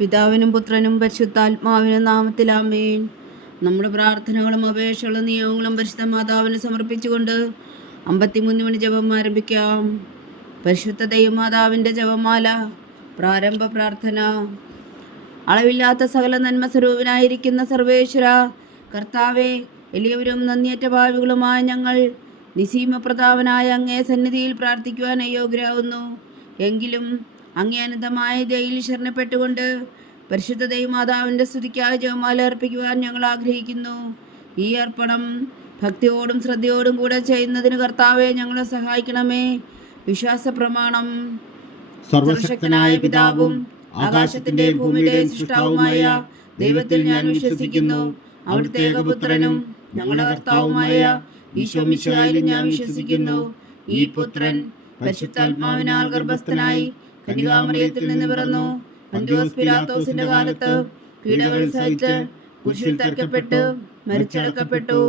പിതാവിനും പുത്രനും പരിശുദ്ധാത്മാവിനും നാമത്തിൽ ആമേൻ. നമ്മുടെ പ്രാർത്ഥനകളും അപേക്ഷകളും നിയോഗങ്ങളും പരിശുദ്ധ മാതാവിന് സമർപ്പിച്ചുകൊണ്ട് 53 മണി ജപം ആരംഭിക്കാം. പരിശുദ്ധ ദൈവമാതാവിൻ്റെ ജപമാല. പ്രാരംഭ പ്രാർത്ഥന. അളവില്ലാത്ത സകല നന്മ സ്വരൂപനായിരിക്കുന്ന സർവേശ്വര കർത്താവെ, എളിയവരും നന്ദിയേറ്റ ഭാവികളുമായ ഞങ്ങൾ നിസീമപ്രതാപനായ അങ്ങേ സന്നിധിയിൽ പ്രാർത്ഥിക്കുവാൻ അയോഗ്യരാകുന്നു. എങ്കിലും അങ്ങേ അനന്തമായ ദയയിൽ ശരണപ്പെട്ടുകൊണ്ട് പരിശുദ്ധ ദൈവമാതാവിൻ്റെ സ്തുതിക്കായി ജപമാല അർപ്പിക്കുവാൻ ഞങ്ങൾ ആഗ്രഹിക്കുന്നു. ഈ അർപ്പണം ഭക്തിയോടും ശ്രദ്ധയോടും കൂടെ ചെയ്യുന്നതിന് കർത്താവെ ഞങ്ങളെ സഹായിക്കണമേ. വിശ്വാസ പ്രമാണം. സർവശക്തനായ പിതാവും ആകാശത്തിൻ്റെയും ഭൂമിയുടെയും സൃഷ്ടാവുമായ ദൈവത്തിൽ ഞാൻ വിശ്വസിക്കുന്നു. അവിടുത്തെ ഏകപുത്രനും ഞങ്ങളുടെ കർത്താവുമായ ഈശോ മിശിഹായിലും ഞാൻ വിശ്വസിക്കുന്നു. ഈ പുത്രൻ പരിശുദ്ധാത്മാവിനാൽ ഗർഭസ്ഥനായി കന്യകാമറിയത്തിൽ നിന്ന് പിറന്നു. പന്തിയോസ് പിലാത്തോസിന്റെ കാലത്ത് പീഡകൾ സഹിച്ച് കുരിശിൽ തറയ്ക്കപ്പെട്ട് മരിച്ചടക്കപ്പെട്ടു.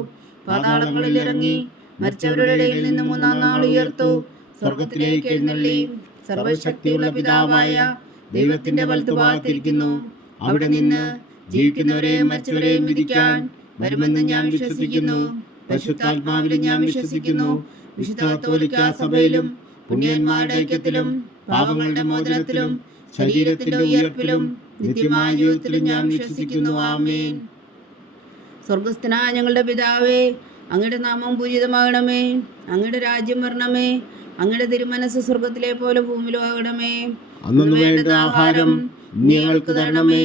പാതാളങ്ങളിൽ ഇറങ്ങി മരിച്ചവരുടെ ഇടയിൽ നിന്ന് 3-ാം നാൾ ഉയർത്തു. സ്വർഗത്തിലേക്ക് എഴുന്നള്ളി സർവശക്തിയുള്ള പിതാവായ ദൈവത്തിന്റെ വലത്തുഭാഗത്തിരിക്കുന്നു. അവിടെ നിന്ന് ജീവിക്കുന്നവരെയും മരിച്ചവരെയും വിധിക്കാൻ വരുമെന്ന് ഞാൻ വിശ്വസിക്കുന്നു. പരിശുദ്ധാത്മാവിലും ഞാൻ വിശ്വസിക്കുന്നു. വിശുദ്ധ കത്തോലിക്കാ സഭയിലും പുണ്യന്മാരുടെ ഐക്യത്തിലും പാപങ്ങളുടെ മോചനത്തിലും ശരീരത്തിന്റെ ഉയർപ്പിലും നിത്യമായ ജീവിതത്തിലും ഞാൻ വിശ്വസിക്കുന്നു. ആമേൻ. സ്വർഗസ്ഥനായ ഞങ്ങളുടെ പിതാവേ, അങ്ങയുടെ നാമം പൂജിതമാകണമേ. അങ്ങയുടെ രാജ്യം വരണമേ. അങ്ങയുടെ തിരുമനസ് സ്വർഗത്തിലെ പോലെ ഭൂമിയിലും ആകണമേ. അന്നു വേണ്ട ആഹാരം ഞങ്ങൾക്ക് തരണമേ.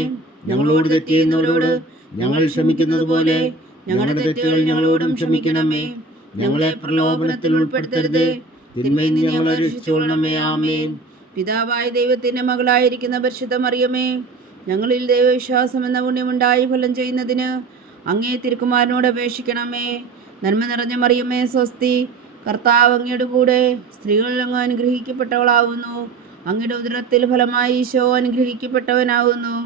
ഞങ്ങളോട് തെറ്റ് ചെയ്യുന്നവരോട് ഞങ്ങൾ ക്ഷമിക്കുന്നത് പോലെ ഞങ്ങളുടെ തെറ്റുകൾ ഞങ്ങളോടും ക്ഷമിക്കണമേ. ഞങ്ങളെ പ്രലോഭനത്തിൽ ഉൾപ്പെടുത്തരുത്, തിന്മയിൽ നിന്ന് ഞങ്ങളെ രക്ഷിച്ചുകൊള്ളണമേ. ആമേൻ. പിതാവായ ദൈവത്തിന്റെ മകളായിരിക്കുന്ന പരിശുദ്ധ മറിയമേ, ഞങ്ങളിൽ ദൈവവിശ്വാസം എന്ന പുണ്യമുണ്ടായി ഫലം ചെയ്യുന്നതിന് അങ്ങേ തിരുക്കുമാരനോട് അപേക്ഷിക്കണമേ. നന്മ നിറഞ്ഞ മറിയമേ സ്വസ്തി, കർത്താവ് അങ്ങയുടെ കൂടെ സ്ത്രീകളിൽ അങ്ങ് അനുഗ്രഹിക്കപ്പെട്ടവളാവുന്നു. അങ്ങയുടെ ഉദരത്തിൽ ഫലമായി ഈശോ അനുഗ്രഹിക്കപ്പെട്ടവനാകുന്നു.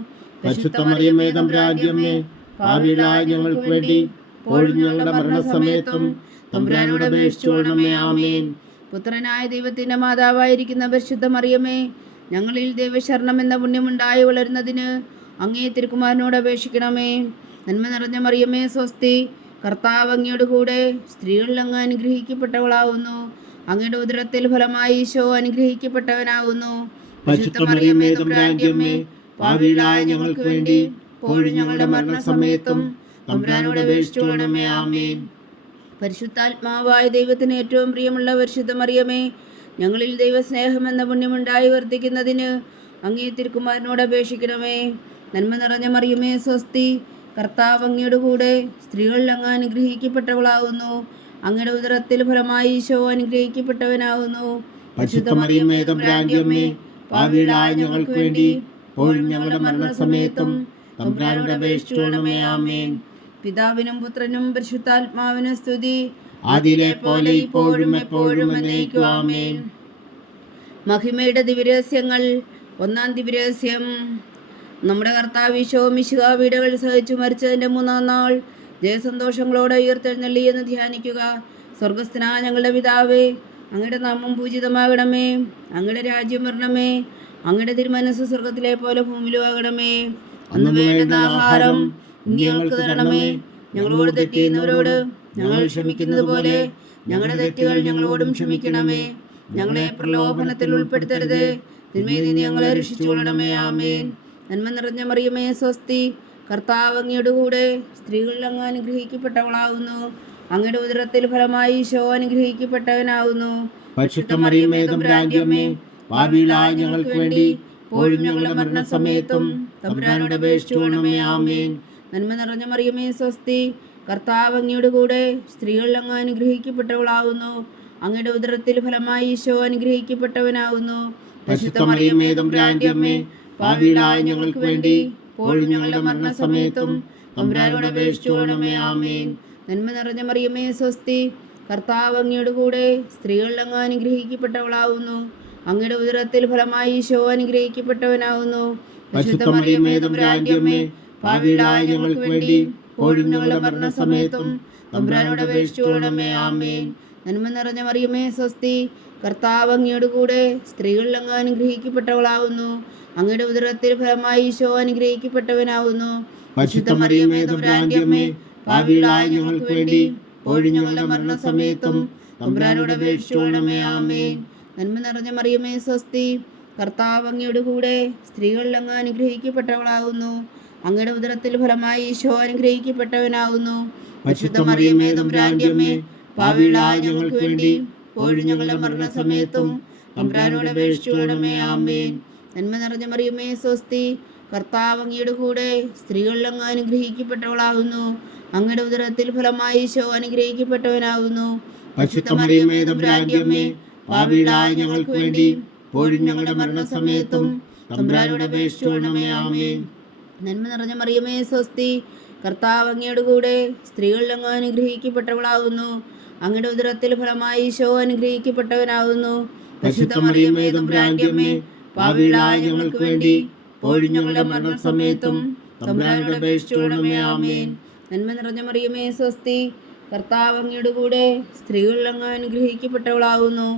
പരിശുദ്ധ മറിയമേ തമ്പുരാന്റമ്മേ, പാപികളായ ഞങ്ങൾക്ക് വേണ്ടി ഇപ്പോഴും ഞങ്ങളുടെ മരണസമയത്തും തമ്പുരാനോട് അപേക്ഷിച്ചുകൊള്ളണമേ. ആമേൻ. പുത്രനായ ദൈവത്തിന്റെ മാതാവായിരിക്കുന്ന പരിശുദ്ധ മറിയമേ, ഞങ്ങളിൽ ദൈവശരണം എന്ന പുണ്യമുണ്ടായി വളരുന്നതിന് അങ്ങേ തിരുക്കുമാരനോട് അപേക്ഷിക്കണമേ. നന്മ നിറഞ്ഞ മറിയമേ സ്വസ്തി, കർത്താവ് അങ്ങയുടെ കൂടെ സ്ത്രീകളിൽ അങ്ങ് അനുഗ്രഹിക്കപ്പെട്ടവളാവുന്നു. അങ്ങയുടെ ഉദരത്തിൽ ഫലമായി ഈശോ അനുഗ്രഹിക്കപ്പെട്ടവനാകുന്നു. പരിശുദ്ധ മറിയമേ തമ്പുരാന്റമ്മേ, പാപികളായ ഞങ്ങൾക്ക് വേണ്ടി ഇപ്പോഴും ഞങ്ങളുടെ മരണസമയത്തും തമ്പുരാനോട് അപേക്ഷിച്ചുകൊള്ളണമേ. ആമേൻ. പരിശുദ്ധാത്മാവായ ദൈവത്തിന് ഏറ്റവും പ്രിയമുള്ള പരിശുദ്ധ മറിയമേ, ഞങ്ങളിൽ ദൈവസ്നേഹം എന്ന പുണ്യമുണ്ടായി വർദ്ധിക്കുന്നതിന് അങ്ങേ തിരുക്കുമാരനോട് അപേക്ഷിക്കണമേ. നന്മ നിറഞ്ഞ മറിയമേ സ്വസ്തി, കർത്താവ് അങ്ങയുടെ കൂടെ സ്ത്രീകളിൽ അങ്ങ് അനുഗ്രഹിക്കപ്പെട്ടവളാകുന്നു. അങ്ങയുടെ ഉദരത്തിൽ ഫലമായി ഈശോ അനുഗ്രഹിക്കപ്പെട്ടവനാകുന്നു. പരിശുദ്ധ മറിയമേ തമ്പുരാന്റമ്മേ, പാപികളായ ഞങ്ങൾക്ക് വേണ്ടി ഇപ്പോഴും ഞങ്ങളുടെ മരണസമയത്തും തമ്പുരാനോട് അപേക്ഷിച്ചുകൊള്ളണമേ. ആമേൻ. പിതാവിനും പുത്രനും പരിശുദ്ധാത്മാവിനും സ്തുതി, ആദിയിലെ പോലെ ഇപ്പോഴും എപ്പോഴും എന്നേക്കും. ആമേൻ. മഹിമയുടെ ദിവ്യരഹസ്യങ്ങൾ. 1-ാം ദിവ്യരഹസ്യം. നമ്മുടെ കർത്താവ് ഈശോ മിശിഹാ പീഡകൾ സഹിച്ചു മരിച്ചതിൻ്റെ 3-ാം നാൾ ജയസന്തോഷങ്ങളോടെ ഉയർത്തെഴുന്നള്ളി എന്ന് ധ്യാനിക്കുക. സ്വർഗസ്ഥനായ ഞങ്ങളുടെ പിതാവേ, അങ്ങയുടെ നാമം പൂജിതമാകണമേ. അങ്ങയുടെ രാജ്യം വരണമേ. അങ്ങയുടെ തിരുമനസ് സ്വർഗത്തിലെ പോലെ ഭൂമിയിലും ആകണമേ. അന്ന് വേണ്ടുന്ന ആഹാരം ഞങ്ങൾക്ക് തരണമേ. ഞങ്ങളോട് തെറ്റ് ചെയ്യുന്നവരോട് ഞങ്ങൾ ക്ഷമിക്കുന്നത് പോലെ ഞങ്ങളുടെ തെറ്റുകൾ ഞങ്ങളോടും ക്ഷമിക്കണമേ. ഞങ്ങളെ പ്രലോഭനത്തിൽ ഉൾപ്പെടുത്തരുത്, തിന്മയിൽ നിന്ന് ഞങ്ങളെ രക്ഷിച്ചുകൊള്ളണമേ. ആമേൻ. നന്മ നിറഞ്ഞ മറിയമേ സ്വസ്തി, കർത്താവ് അങ്ങയുടെ കൂടെ സ്ത്രീകളിൽ അങ്ങ് അനുഗ്രഹിക്കപ്പെട്ടവളാകുന്നു. അങ്ങയുടെ ഉദരത്തിൽ ഫലമായി ഈശോ അനുഗ്രഹിക്കപ്പെട്ടവനാകുന്നു. പരിശുദ്ധ മറിയമേ തമ്പുരാന്റമ്മേ, പാപികളായ ഞങ്ങൾക്ക് വേണ്ടി ഇപ്പോഴും ഞങ്ങളുടെ മരണസമയത്തും തമ്പുരാനോട് അപേക്ഷിച്ചുകൊള്ളണമേ. ആമേൻ. നന്മ നിറഞ്ഞ മറിയമേ സ്വസ്തി, കർത്താവ് അങ്ങയുടെ കൂടെ സ്ത്രീകളിൽ അങ്ങ് അനുഗ്രഹിക്കപ്പെട്ടവളാകുന്നു. അങ്ങയുടെ ഉദരത്തിൽ ഫലമായി ഈശോ അനുഗ്രഹിക്കപ്പെട്ടവനാകുന്നു. പരിശുദ്ധ മറിയമേ തമ്പുരാന്റമ്മേ, പാപികളായ ഞങ്ങൾക്ക് വേണ്ടി ഇപ്പോഴും ഞങ്ങളുടെ മരണസമയത്തും തമ്പുരാനോട് അപേക്ഷിച്ചുകൊള്ളണമേ. ആമേൻ. നന്മ നിറഞ്ഞ മറിയമേ സ്വസ്തി, കർത്താവ് അങ്ങയുടെ കൂടെ സ്ത്രീകളിൽ അങ്ങ് അനുഗ്രഹിക്കപ്പെട്ടവളാകുന്നു. അങ്ങയുടെ ഉദരത്തിൽ ഫലമായി ഈശോ അനുഗ്രഹിക്കപ്പെട്ടവനാകുന്നു. പരിശുദ്ധ മറിയമേ തമ്പുരാന്റമ്മേ, പാപികളായ ഞങ്ങൾക്ക് വേണ്ടി ഇപ്പോഴും ഞങ്ങളുടെ മരണസമയത്തും തമ്പുരാനോട് അപേക്ഷിച്ചുകൊള്ളണമേ. ആമേൻ. നന്മ നിറഞ്ഞ മറിയമേ സ്വസ്തി, കർത്താവ് അങ്ങയോട് കൂടെ സ്ത്രീകളിൽ അങ്ങ് അനുഗ്രഹിക്കപ്പെട്ടവളാവുന്നു. അങ്ങയുടെ ഉദരത്തിൽ ഫലമായി ഈശോ അനുഗ്രഹിക്കപ്പെട്ടവനാവുന്നു. പരിശുദ്ധ മറിയമേ തമ്പുരാന്റെ അമ്മേ, പാപികളായ ഞങ്ങൾക്ക് വേണ്ടി ഇപ്പോഴും ഞങ്ങളുടെ മരണസമയത്തും തമ്പുരാനോട് അപേക്ഷിച്ചുകൊള്ളണമേ. ആമേൻ. നന്മ നിറഞ്ഞ മറിയമേ സ്വസ്തി, കർത്താവ് അങ്ങയോട് കൂടെ സ്ത്രീകളിൽ അങ്ങ് അനുഗ്രഹിക്കപ്പെട്ടവളാവുന്നു. അങ്ങയുടെ ഉദരത്തിൽ ഫലമായി ഈശോ അനുഗ്രഹിക്കപ്പെട്ടവനാവുന്നു. പരിശുദ്ധ മറിയമേ തമ്പുരാന്റെ അമ്മേ, പാപികളായ ഞങ്ങൾക്ക് വേണ്ടി ഇപ്പോഴും ഞങ്ങളുടെ മരണസമയത്തും തമ്പുരാനോട് അപേക്ഷിച്ചുകൊള്ളണമേ. ആമേൻ. നന്മ നിറഞ്ഞ മറിയമേ സ്വസ്തി, കർത്താവ് അങ്ങയുടെ കൂടെ സ്ത്രീകളിൽ അങ്ങ് അനുഗ്രഹിക്കപ്പെട്ടവളാകുന്നു. അങ്ങയുടെ ഉദരത്തിൽ ഫലമായി ഈശോ അനുഗ്രഹിക്കപ്പെട്ടവനാകുന്നു. പരിശുദ്ധ മറിയമേ തമ്പുരാന്റെ അമ്മേ, പാപികളായ ഞങ്ങൾക്ക് വേണ്ടി ഇപ്പോഴും ഞങ്ങളുടെ മരണസമയത്തും തമ്പുരാനോട് അപേക്ഷിച്ചുകൊള്ളണമേ. ആമേൻ. നന്മ നിറഞ്ഞ മറിയമേ സ്വസ്തി, കർത്താവ് അങ്ങയുടെ കൂടെ സ്ത്രീകളിൽ അങ്ങ് അനുഗ്രഹിക്കപ്പെട്ടവളാകുന്നു. അങ്ങയുടെ ഉദരത്തിൽ ഫലമായി ഈശോ അനുഗ്രഹിക്കപ്പെട്ടവനാകുന്നു. പരിശുദ്ധ മറിയമേ തമ്പുരാന്റെ അമ്മേ, പാപികളായ ഞങ്ങൾക്ക് വേണ്ടി ഇപ്പോഴും ഞങ്ങളുടെ മരണസമയത്തും തമ്പുരാനോട് അപേക്ഷിച്ചുകൊള്ളണമേ. ആമേൻ. നന്മ നിറഞ്ഞ മറിയമേ സ്വസ്തി, കർത്താവ് അങ്ങയുടെ കൂടെ സ്ത്രീകളിൽ അങ്ങ് അനുഗ്രഹിക്കപ്പെട്ടവളാകുന്നു.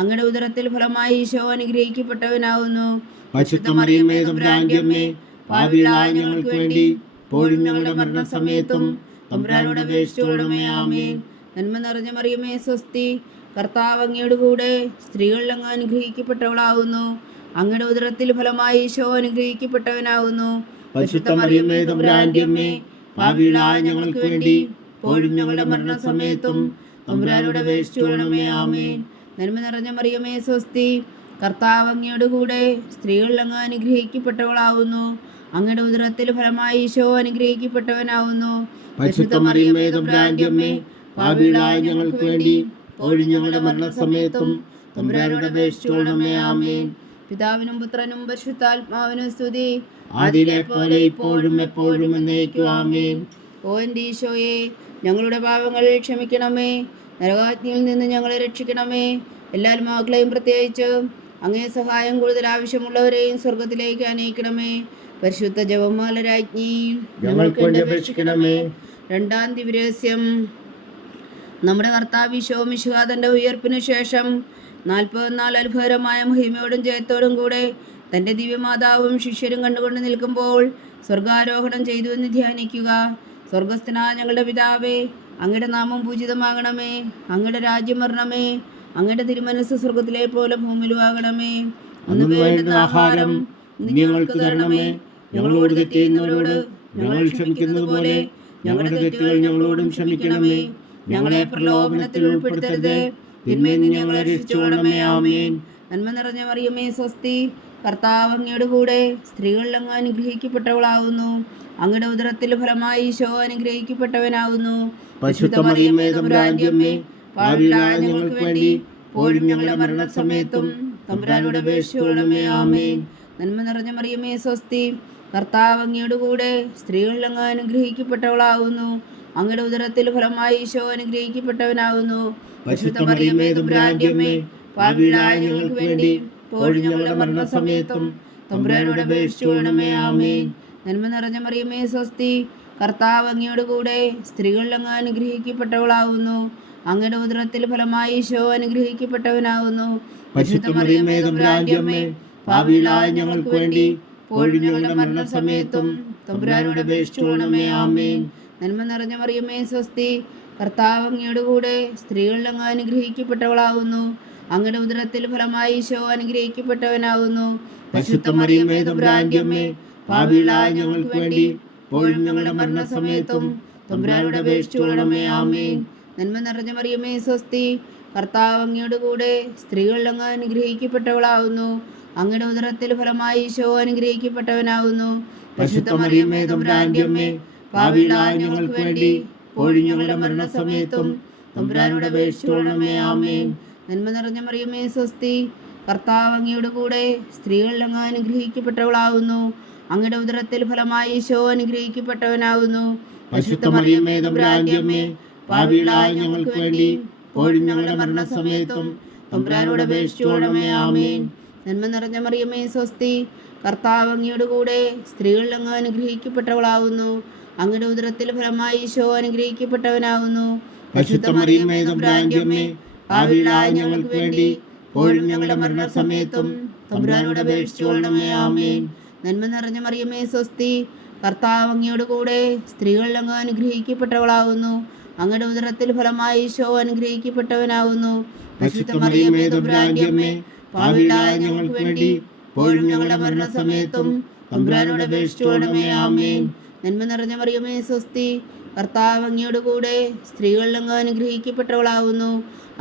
അങ്ങയുടെ ഉദരത്തിൽ ഫലമായി ഈശോ അനുഗ്രഹിക്കപ്പെട്ടവനാകുന്നു. പരിശുദ്ധ മറിയമേ തമ്പുരാന്റെ അമ്മേ, പാപികളായ ഞങ്ങൾക്ക് വേണ്ടി ഇപ്പോഴും ഞങ്ങളുടെ മരണസമയത്തും തമ്പുരാനോട് അപേക്ഷിച്ചുകൊള്ളണമേ. ആമേൻ. നന്മ നിറഞ്ഞ മറിയമേ സ്വസ്തി, കർത്താവ് അങ്ങയുടെ കൂടെ സ്ത്രീകളിൽ അങ്ങ് അനുഗ്രഹിക്കപ്പെട്ടവളാകുന്നു. അങ്ങയുടെ ഉദരത്തിൽ ഫലമായി ഈശോ അനുഗ്രഹിക്കപ്പെട്ടവനാകുന്നു. പരിശുദ്ധ മറിയമേ തമ്പുരാന്റെ അമ്മേ, പാപികളായ ഞങ്ങൾക്ക് വേണ്ടി ഇപ്പോഴും ഞങ്ങളുടെ മരണസമയത്തും തമ്പുരാനോട് അപേക്ഷിച്ചുകൊള്ളണമേ. ആമേൻ. നന്മ നിറഞ്ഞ മറിയമേ സ്വസ്തി, കർത്താവ് അങ്ങയുടെ കൂടെ സ്ത്രീകളിൽ അങ്ങ് അനുഗ്രഹിക്കപ്പെട്ടവളാകുന്നു. അങ്ങയുടെ ഉദരത്തിൽ ഫലമായി ഈശോ അനുഗ്രഹിക്കപ്പെട്ടവനാകുന്നു. പരിശുദ്ധ മറിയമേ തമ്പുരാന്റെ അമ്മേ, പാപികളായ ഞങ്ങൾക്ക് വേണ്ടി ഇപ്പോഴും ഞങ്ങളുടെ മരണസമയത്തും തമ്പുരാനോട് അപേക്ഷിച്ചുകൊള്ളണമേ. ആമേൻ. പിതാവിനും പുത്രനും പരിശുദ്ധാത്മാവിനും സ്തുതി, ആദിയിലെ പോലെ ഇപ്പോഴും എപ്പോഴും എന്നേക്കും. ആമേൻ. ഓ എൻ്റെ ഈശോയെ, ഞങ്ങളുടെ പാപങ്ങൾ ക്ഷമിക്കണമേ. നരകാഗ്നിയിൽ നിന്ന് ഞങ്ങളെ രക്ഷിക്കണമേ. എല്ലാ ആത്മാക്കളെയും പ്രത്യേകിച്ച് അങ്ങേ സഹായം കൂടുതൽ ആവശ്യമുള്ളവരെയും സ്വർഗത്തിലേക്ക് അനയിക്കണമേ. പരിശുദ്ധ ജപമാല രാജ്ഞി, ഞങ്ങൾക്ക് വേണ്ടി അപേക്ഷിക്കണമേ. രണ്ടാം ദിവ്യരഹസ്യം. നമ്മുടെ കർത്താവ് ഈശോ മിശിഹാ തൻ്റെ ഉയർപ്പിനു ശേഷം 40 നാൾ അത്ഭുതകരമായ മഹിമയോടും ജയത്തോടും കൂടെ തൻ്റെ ദിവ്യമാതാവും ശിഷ്യരും കണ്ടുകൊണ്ട് നിൽക്കുമ്പോൾ സ്വർഗാരോഹണം ചെയ്തു എന്ന് ധ്യാനിക്കുക. സ്വർഗസ്ഥനായ ഞങ്ങളുടെ പിതാവേ, അങ്ങയുടെ നാമം പൂജിതമാകണമേ. അങ്ങയുടെ രാജ്യം വരണമേ. അങ്ങയുടെ തിരുമനസ് സ്വർഗത്തിലെ പോലെ ഭൂമിയിലുമാകണമേ. അന്ന് വേണ്ടുന്ന ആഹാരം ഞങ്ങൾക്ക് തരണമേ. ഞങ്ങളോട് തെറ്റ് ചെയ്യുന്നവരോട് ഞങ്ങൾ ക്ഷമിക്കുന്നത് പോലെ ഞങ്ങളുടെ തെറ്റുകൾ ഞങ്ങളോടും ക്ഷമിക്കണമേ. ഞങ്ങളെ പ്രലോഭനത്തിൽ ഉൾപ്പെടുത്തരുത്, തിന്മയിൽ നിന്ന് ഞങ്ങളെ രക്ഷിച്ചുകൊള്ളണമേ. ആമേൻ. നന്മ നിറഞ്ഞ മറിയമേ സ്വസ്തി, കർത്താവ് അങ്ങയുടെ കൂടെ സ്ത്രീകളിൽ അങ്ങ് അനുഗ്രഹിക്കപ്പെട്ടവളാകുന്നു. അങ്ങയുടെ ഉദരത്തിൽ ഫലമായി ഈശോ അനുഗ്രഹിക്കപ്പെട്ടവനാകുന്നു. പരിശുദ്ധ മറിയമേ തമ്പുരാന്റെ അമ്മേ, പാപികളായ ഞങ്ങൾക്ക് വേണ്ടി ഇപ്പോഴും ഞങ്ങളുടെ മരണസമയത്തും തമ്പുരാനോട് അപേക്ഷിച്ചുകൊള്ളണമേ. ആമേൻ. നന്മ നിറഞ്ഞ മറിയമേ സ്വസ്തി, കർത്താവ് അങ്ങയുടെ കൂടെ സ്ത്രീകളിൽ അങ്ങ് അനുഗ്രഹിക്കപ്പെട്ടവളാകുന്നു. അങ്ങയുടെ ഉദരത്തിൽ ഫലമായി ഈശോ അനുഗ്രഹിക്കപ്പെട്ടവനാകുന്നു. പരിശുദ്ധ മറിയമേ തമ്പുരാന്റെ അമ്മേ, പാപികളായ ഞങ്ങൾക്ക് വേണ്ടി ഇപ്പോഴും ഞങ്ങളുടെ മരണസമയത്തും തമ്പുരാനോട് അപേക്ഷിച്ചുകൊള്ളണമേ. ആമേൻ. നന്മ നിറഞ്ഞ മറിയമേ സ്വസ്തി, കർത്താവ് അങ്ങയുടെ കൂടെ സ്ത്രീകളിൽ അങ്ങ് അനുഗ്രഹിക്കപ്പെട്ടവളാകുന്നു. അങ്ങയുടെ ഉദരത്തിൽ ഫലമായി ഈശോ അനുഗ്രഹിക്കപ്പെട്ടവനാകുന്നു. പരിശുദ്ധ മറിയമേ തമ്പുരാന്റെ അമ്മേ, പാപികളായ ഞങ്ങൾക്ക് വേണ്ടി ഇപ്പോഴും ഞങ്ങളുടെ മരണസമയത്തും തമ്പുരാനോട് അപേക്ഷിച്ചുകൊള്ളണമേ. ആമേൻ. നന്മ നിറഞ്ഞ മറിയമേ സ്വസ്തി, കർത്താവ് അങ്ങയുടെ കൂടെ സ്ത്രീകളിൽ അങ്ങ് അനുഗ്രഹിക്കപ്പെട്ടവളാകുന്നു. അങ്ങയുടെ ഉദരത്തിൽ ഫലമായി ഈശോ അനുഗ്രഹിക്കപ്പെട്ടവനാകുന്നു. പരിശുദ്ധ മറിയമേ തമ്പുരാന്റെ അമ്മേ, പാപികളായ ഞങ്ങൾക്ക് വേണ്ടി ഇപ്പോഴും ഞങ്ങളുടെ മരണസമയത്തും തമ്പുരാനോട് അപേക്ഷിച്ചുകൊള്ളണമേ. ആമേൻ. നന്മ നിറഞ്ഞ മറിയമേ സ്വസ്തി, കർത്താവ് അങ്ങയുടെ കൂടെ സ്ത്രീകളിൽ അങ്ങ് അനുഗ്രഹിക്കപ്പെട്ടവളാകുന്നു. അങ്ങയുടെ ഉദരത്തിൽ ഫലമായി ഈശോ അനുഗ്രഹിക്കപ്പെട്ടവനാകുന്നു. പരിശുദ്ധ മറിയമേ തമ്പുരാന്റെ അമ്മേ, പാപികളായ ഞങ്ങൾക്ക് വേണ്ടി ഇപ്പോഴും ഞങ്ങളുടെ മരണസമയത്തും തമ്പുരാനോട് അപേക്ഷിച്ചുകൊള്ളണമേ. ആമേൻ. നന്മ നിറഞ്ഞ മറിയമേ സ്വസ്തി, കർത്താവ് അങ്ങയുടെ കൂടെ സ്ത്രീകളിൽ അങ്ങ് അനുഗ്രഹിക്കപ്പെട്ടവളാകുന്നു. അങ്ങയുടെ ഉദരത്തിൽ ഫലമായി ഈശോ അനുഗ്രഹിക്കപ്പെട്ടവനാകുന്നു. പരിശുദ്ധ മറിയമേ തമ്പുരാന്റെ അമ്മേ, പാപികളായ ഞങ്ങൾക്ക് വേണ്ടി ഇപ്പോഴും ഞങ്ങളുടെ മരണസമയത്തും തമ്പുരാനോട് അപേക്ഷിച്ചുകൊള്ളണമേ. ആമേൻ. നന്മ നിറഞ്ഞ മറിയമേ സ്വസ്തി, കർത്താവ് അങ്ങയുടെ കൂടെ സ്ത്രീകളിൽ അങ്ങ് അനുഗ്രഹിക്കപ്പെട്ടവളാകുന്നു. അങ്ങയുടെ ഉദരത്തിൽ ഫലമായി ഈശോ അനുഗ്രഹിക്കപ്പെട്ടവനാകുന്നു. പരിശുദ്ധ മറിയമേ തമ്പുരാന്റെ അമ്മേ, ഭാവിയിലായ ഞങ്ങൾക്ക് വേണ്ടി ഇപ്പോഴും ഞങ്ങളുടെ മരണസമയത്തും തമ്പുരാനോട് അപേക്ഷിച്ചുകൊള്ളണമേ. ആമേൻ. നന്മ നിറഞ്ഞ മറിയമേ സ്വസ്തി, കർത്താവ് അങ്ങയോട് കൂടെ സ്ത്രീകളിൽ അങ്ങ് അനുഗ്രഹിക്കപ്പെട്ടവളാകുന്നു. അങ്ങയുടെ ഉദരത്തിൽ ഫലമായി ഈശോ അനുഗ്രഹിക്കപ്പെട്ടവനാകുന്നു. പരിശുദ്ധ മറിയമേ തമ്പുരാന്റെ അമ്മേ, ഭാവിയിലായ ഞങ്ങൾക്ക് വേണ്ടി ഇപ്പോഴും ഞങ്ങളുടെ മരണസമയത്തും തമ്പുരാനോട് അപേക്ഷിച്ചുകൊള്ളണമേ. ആമേൻ. നന്മ നിറഞ്ഞ മറിയമേ സ്വസ്തി, കർത്താവ് അങ്ങയോട് കൂടെ സ്ത്രീകളിൽ അങ്ങ് അനുഗ്രഹിക്കപ്പെട്ടവളാകുന്നു.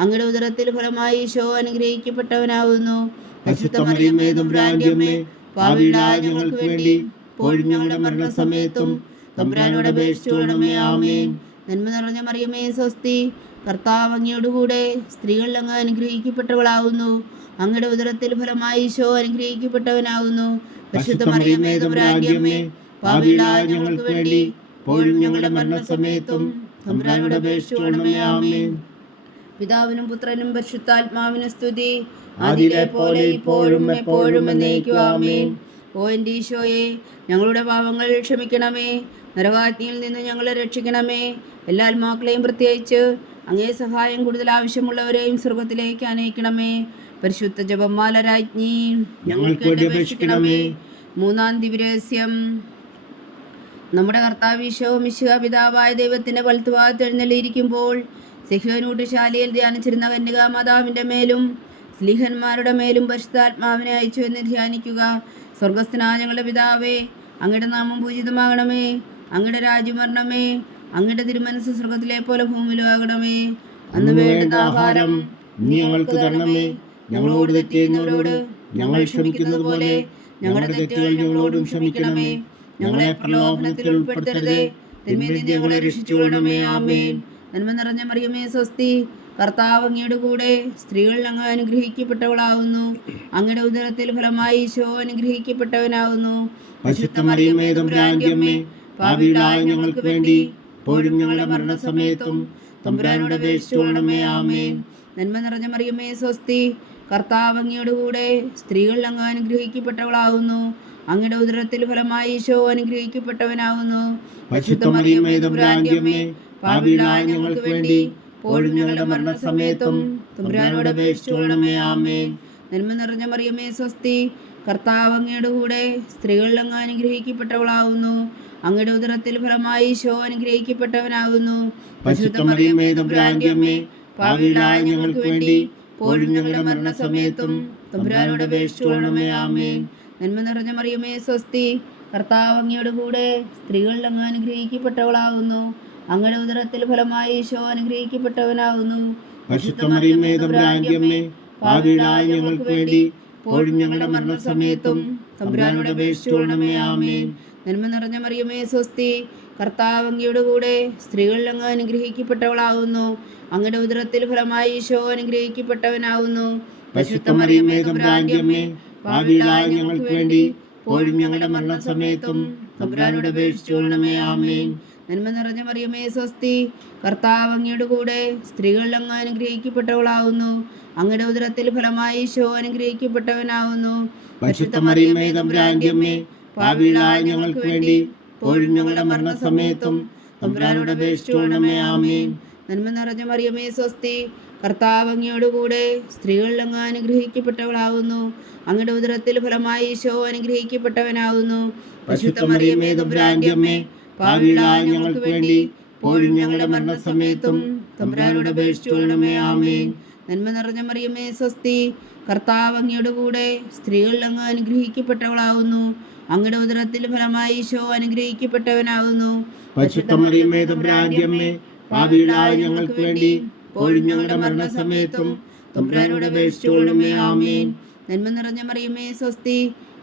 അങ്ങയുടെ ഉദരത്തിൽ ഫലമായി ഈശോ അനുഗ്രഹിക്കപ്പെട്ടവനാകുന്നു. പരിശുദ്ധ മറിയമേ തമ്പുരാന്റെ അമ്മേ, ഭാവിയിലായ ഞങ്ങൾക്ക് വേണ്ടി ഇപ്പോഴും ഞങ്ങളുടെ മരണസമയത്തും തമ്പുരാനോട് അപേക്ഷിച്ചുകൊള്ളണമേ. ആമേൻ. നന്മ നിറഞ്ഞ മറിയമേ സ്വസ്തി, കർത്താവ് അങ്ങയോട് കൂടെ സ്ത്രീകളിൽ അങ്ങ് അനുഗ്രഹിക്കപ്പെട്ടവളാകുന്നു. അങ്ങയുടെ ഉദരത്തിൽ ഫലമായി ഈശോ അനുഗ്രഹിക്കപ്പെട്ടവനാകുന്നു. പരിശുദ്ധ മറിയമേ തമ്പുരാന്റെ അമ്മേ, ഭാവിയിലായ ഞങ്ങൾക്ക് വേണ്ടി ഇപ്പോഴും ഞങ്ങളുടെ മരണസമയത്തും തമ്പുരാനോട് അപേക്ഷിച്ചുകൊള്ളണമേ. ആമേൻ. പിതാവിനും പുത്രനും പരിശുദ്ധാത്മാവിനും സ്തുതി, ആദിയിലെ പോലെ ഇപ്പോഴും എപ്പോഴും എന്നേക്കും. ആമേൻ. ഓ എൻ്റെ ഈശോയെ, ഞങ്ങളുടെ പാപങ്ങൾ ക്ഷമിക്കണമേ. നരകാഗ്നിയിൽ നിന്ന് ഞങ്ങളെ രക്ഷിക്കണമേ. എല്ലാ ആത്മാക്കളെയും പ്രത്യേകിച്ച് അങ്ങേ സഹായം കൂടുതൽ ആവശ്യമുള്ളവരെയും സ്വർഗത്തിലേക്ക് അനയിക്കണമേ. പരിശുദ്ധ ജപമാല രാജ്ഞി, ഞങ്ങൾക്ക് വേണ്ടി അപേക്ഷിക്കണമേ. മൂന്നാം ദിവ്യരഹസ്യം. നമ്മുടെ കർത്താവ് ഈശോ മിശിഹ പിതാവായ ദൈവത്തിൻ്റെ വലത്തുഭാഗത്ത് എഴുന്നള്ളിയിരിക്കുമ്പോൾ സിഹ്യോനൂട്ടുശാലയിൽ ധ്യാനിച്ചിരുന്ന കന്യകാമാതാവിൻ്റെ മേലും സ്ലീഹന്മാരുടെ മേലും പരിശുദ്ധാത്മാവിനെ അയച്ചു എന്ന് ധ്യാനിക്കുക. സ്വർഗസ്ഥനായ ഞങ്ങളുടെ പിതാവേ, അങ്ങയുടെ നാമം പൂജിതമാകണമേ. അങ്ങയുടെ രാജ്യം വരണമേ. അങ്ങയുടെ തിരുമനസ് സ്വർഗത്തിലെ പോലെ ഭൂമിയിലും ആകണമേ. അന്ന് വേണ്ട ആഹാരം നീ ഞങ്ങൾക്ക് തരണമേ. ഞങ്ങളോട് തെറ്റ് ചെയ്യുന്നവരോട് ഞങ്ങൾ ക്ഷമിക്കുന്നത് പോലെ ഞങ്ങളുടെ തെറ്റുകൾ ഞങ്ങളോടും ക്ഷമിക്കണമേ. ഞങ്ങളെ പ്രലോഭനത്തിൽ ഉൾപ്പെടുത്തരുതേ, തിന്മയിൽ നിന്ന് ഞങ്ങളെ രക്ഷിച്ചുകൊള്ളണമേ. ആമേൻ. നന്മ നിറഞ്ഞ മറിയമേ സ്വസ്തി, കർത്താവ് അങ്ങയുടെ കൂടെ സ്ത്രീകളിൽ അങ്ങ് അനുഗ്രഹിക്കപ്പെട്ടവളാകുന്നു. അങ്ങയുടെ ഉദരത്തിൽ ഫലമായി ഈശോ അനുഗ്രഹിക്കപ്പെട്ടവനാകുന്നു. പരിശുദ്ധ മറിയമേ തമ്പുരാന്റെ അമ്മേ, ഭാവിയിലായ ഞങ്ങൾക്ക് വേണ്ടി ഇപ്പോഴും ഞങ്ങളുടെ മരണസമയത്തും തമ്പുരാനോട് അപേക്ഷിച്ചുകൊള്ളണമേ. ആമേൻ. നന്മ നിറഞ്ഞ മറിയമേ സ്വസ്തി, കർത്താവ് അങ്ങയുടെ കൂടെ സ്ത്രീകളിൽ അങ്ങ് അനുഗ്രഹിക്കപ്പെട്ടവളാകുന്നു. അങ്ങയുടെ ഉദരത്തിൽ ഫലമായി ഈശോ അനുഗ്രഹിക്കപ്പെട്ടവനാകുന്നു. പരിശുദ്ധ മറിയമേ തമ്പുരാന്റെ അമ്മേ, ഭാവിയിലായ ഞങ്ങൾക്ക് വേണ്ടി ഇപ്പോഴും ഞങ്ങളുടെ മരണസമയത്തും തമ്പുരാനോട് അപേക്ഷിച്ചുകൊള്ളണമേ. ആമേൻ. നന്മ നിറഞ്ഞ മറിയമേ സ്വസ്തി, കർത്താവ് അങ്ങയുടെ കൂടെ സ്ത്രീകളിൽ അങ്ങ് അനുഗ്രഹിക്കപ്പെട്ടവളാകുന്നു. അങ്ങയുടെ ഉദരത്തിൽ ഫലമായി ഈശോ അനുഗ്രഹിക്കപ്പെട്ടവനാകുന്നു. പരിശുദ്ധ മറിയമേ തമ്പുരാന്റെ അമ്മേ, ഭാവിയിലായ ഞങ്ങൾക്ക് വേണ്ടി ഇപ്പോഴും ഞങ്ങളുടെ മരണസമയത്തും തമ്പുരാനോട് അപേക്ഷിച്ചുകൊള്ളണമേ. ആമേൻ. നന്മ നിറഞ്ഞ മറിയമേ സ്വസ്തി, കർത്താവ് അങ്ങയുടെ കൂടെ സ്ത്രീകളിൽ അങ്ങ് അനുഗ്രഹിക്കപ്പെട്ടവളാകുന്നു. അങ്ങയുടെ ഉദരത്തിൽ ഫലമായി ഈശോ അനുഗ്രഹിക്കപ്പെട്ടവനാകുന്നു. പരിശുദ്ധ മറിയമേ തമ്പുരാന്റെ അമ്മേ, ഭാവിയിലായ ഞങ്ങൾക്ക് വേണ്ടി ഇപ്പോഴും ഞങ്ങളുടെ മരണസമയത്തും തമ്പുരാനോട് അപേക്ഷിച്ചുകൊള്ളണമേ. ആമേൻ. നന്മ നിറഞ്ഞ മറിയമേ സ്വസ്തി, കർത്താവ് അങ്ങയുടെ കൂടെ സ്ത്രീകളിൽ അങ്ങ് അനുഗ്രഹിക്കപ്പെട്ടവളാകുന്നു. അങ്ങയുടെ ഉദരത്തിൽ ഫലമായി ഈശോ അനുഗ്രഹിക്കപ്പെട്ടവനാകുന്നു. പരിശുദ്ധ മറിയമേ തമ്പുരാന്റെ അമ്മേ, ഭാവിയിലായ ഞങ്ങൾക്ക് വേണ്ടി ഇപ്പോഴും ഞങ്ങളുടെ മരണസമയത്തും തമ്പുരാനോട് അപേക്ഷിച്ചുകൊള്ളണമേ. ആമേൻ. നന്മ നിറഞ്ഞ മറിയമേ സ്വസ്തി, കർത്താവ് അങ്ങയുടെ കൂടെ സ്ത്രീകളിൽ അങ്ങ് അനുഗ്രഹിക്കപ്പെട്ടവളാകുന്നു. അങ്ങയുടെ ഉദരത്തിൽ ഫലമായി ഈശോ അനുഗ്രഹിക്കപ്പെട്ടവനാകുന്നു. പരിശുദ്ധ മറിയമേ തമ്പുരാന്റെ അമ്മേ, ഭാവിയിലായ ഞങ്ങൾക്ക് വേണ്ടി ഇപ്പോഴും ഞങ്ങളുടെ മരണസമയത്തും തമ്പുരാനോട് അപേക്ഷിച്ചുകൊള്ളണമേ. ആമേൻ. നന്മ നിറഞ്ഞ മറിയമേ സ്വസ്തി, കർത്താവ് അങ്ങയുടെ കൂടെ സ്ത്രീകളിൽ അങ്ങ് അനുഗ്രഹിക്കപ്പെട്ടവളാകുന്നു. അങ്ങയുടെ ഉദരത്തിൽ ഫലമായി ഈശോ അനുഗ്രഹിക്കപ്പെട്ടവനാകുന്നു. പരിശുദ്ധ മറിയമേ തമ്പുരാന്റെ അമ്മേ, ഭാവിയിലായ ഞങ്ങൾക്ക് വേണ്ടി ഇപ്പോഴും ഞങ്ങളുടെ മരണസമയത്തും തമ്പുരാനോട് അപേക്ഷിച്ചുകൊള്ളണമേ. ആമേൻ. നന്മ നിറഞ്ഞ മറിയമേ സ്വസ്തി, കർത്താവ് അങ്ങയുടെ കൂടെ സ്ത്രീകളിൽ അങ്ങ് അനുഗ്രഹിക്കപ്പെട്ടവളാകുന്നു. അങ്ങയുടെ ഉദരത്തിൽ ഫലമായി ഈശോ അനുഗ്രഹിക്കപ്പെട്ടവനാകുന്നു. പരിശുദ്ധ മറിയമേ തമ്പുരാന്റെ അമ്മേ, ഭാവിയിലായ ഞങ്ങൾക്ക് വേണ്ടി ഇപ്പോഴും ഞങ്ങളുടെ മരണസമയത്തും തമ്പുരാനോട് അപേക്ഷിച്ചുകൊള്ളണമേ. ആമേൻ. നന്മ നിറഞ്ഞ മറിയമേ സ്വസ്തി,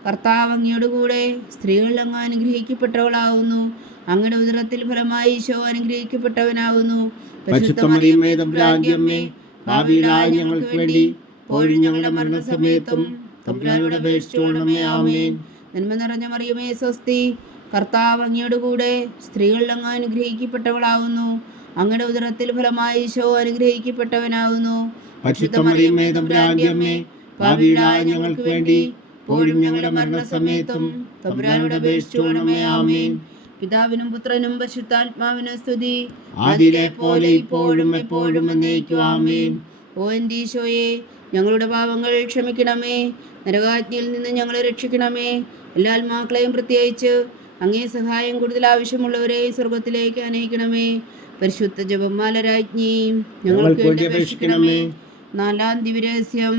കർത്താവ് അങ്ങയുടെ കൂടെ സ്ത്രീകളിൽ അങ്ങ് അനുഗ്രഹിക്കപ്പെട്ടവളാകുന്നു. അങ്ങയുടെ ഉദരത്തിൽ ഫലമായി ഈശോ അനുഗ്രഹിക്കപ്പെട്ടവനാകുന്നു. പരിശുദ്ധ മറിയമേ തമ്പുരാന്റെ അമ്മേ, ഭാവിയിലായ ഞങ്ങൾക്ക് വേണ്ടി ഇപ്പോഴും ഞങ്ങളുടെ മരണസമയത്തും തമ്പുരാനോട് അപേക്ഷിച്ചുകൊള്ളണമേ. ആമേൻ. നന്മ നിറഞ്ഞ മറിയമേ സ്വസ്തി, കർത്താവ് അങ്ങയുടെ കൂടെ സ്ത്രീകളിൽ അങ്ങ് അനുഗ്രഹിക്കപ്പെട്ടവളാകുന്നു. അങ്ങയുടെ ഉദരത്തിൽ ഫലമായി ഈശോ അനുഗ്രഹിക്കപ്പെട്ടവനാകുന്നു. പരിശുദ്ധ മറിയമേ തമ്പുരാന്റെ അമ്മേ, ഭാവിയിലായ ഞങ്ങൾക്ക് വേണ്ടി ഇപ്പോഴും ഞങ്ങളുടെ മരണസമയത്തും തമ്പുരാനോട് അപേക്ഷിച്ചുകൊള്ളണമേ. ആമേൻ. പിതാവിനും പുത്രനും പരിശുദ്ധാത്മാവിനും സ്തുതി, ആദിയിലെ പോലെ ഇപ്പോഴും എപ്പോഴും എന്നേക്കും. ആമേൻ. ഓ എൻ്റെ ഈശോയെ, ഞങ്ങളുടെ പാപങ്ങൾ ക്ഷമിക്കണമേ. നരകാജ്ഞയിൽ നിന്ന് ഞങ്ങളെ രക്ഷിക്കണമേ. എല്ലാ ആത്മാക്കളെയും പ്രത്യേകിച്ച് അങ്ങേ സഹായം കൂടുതൽ ആവശ്യമുള്ളവരെ സ്വർഗത്തിലേക്ക് അനയിക്കണമേ. പരിശുദ്ധ ജപമാല രാജ്ഞി, ഞങ്ങൾക്ക് വേണ്ടി അപേക്ഷിക്കണമേ. 4-ാം ദിവ്യരഹസ്യം.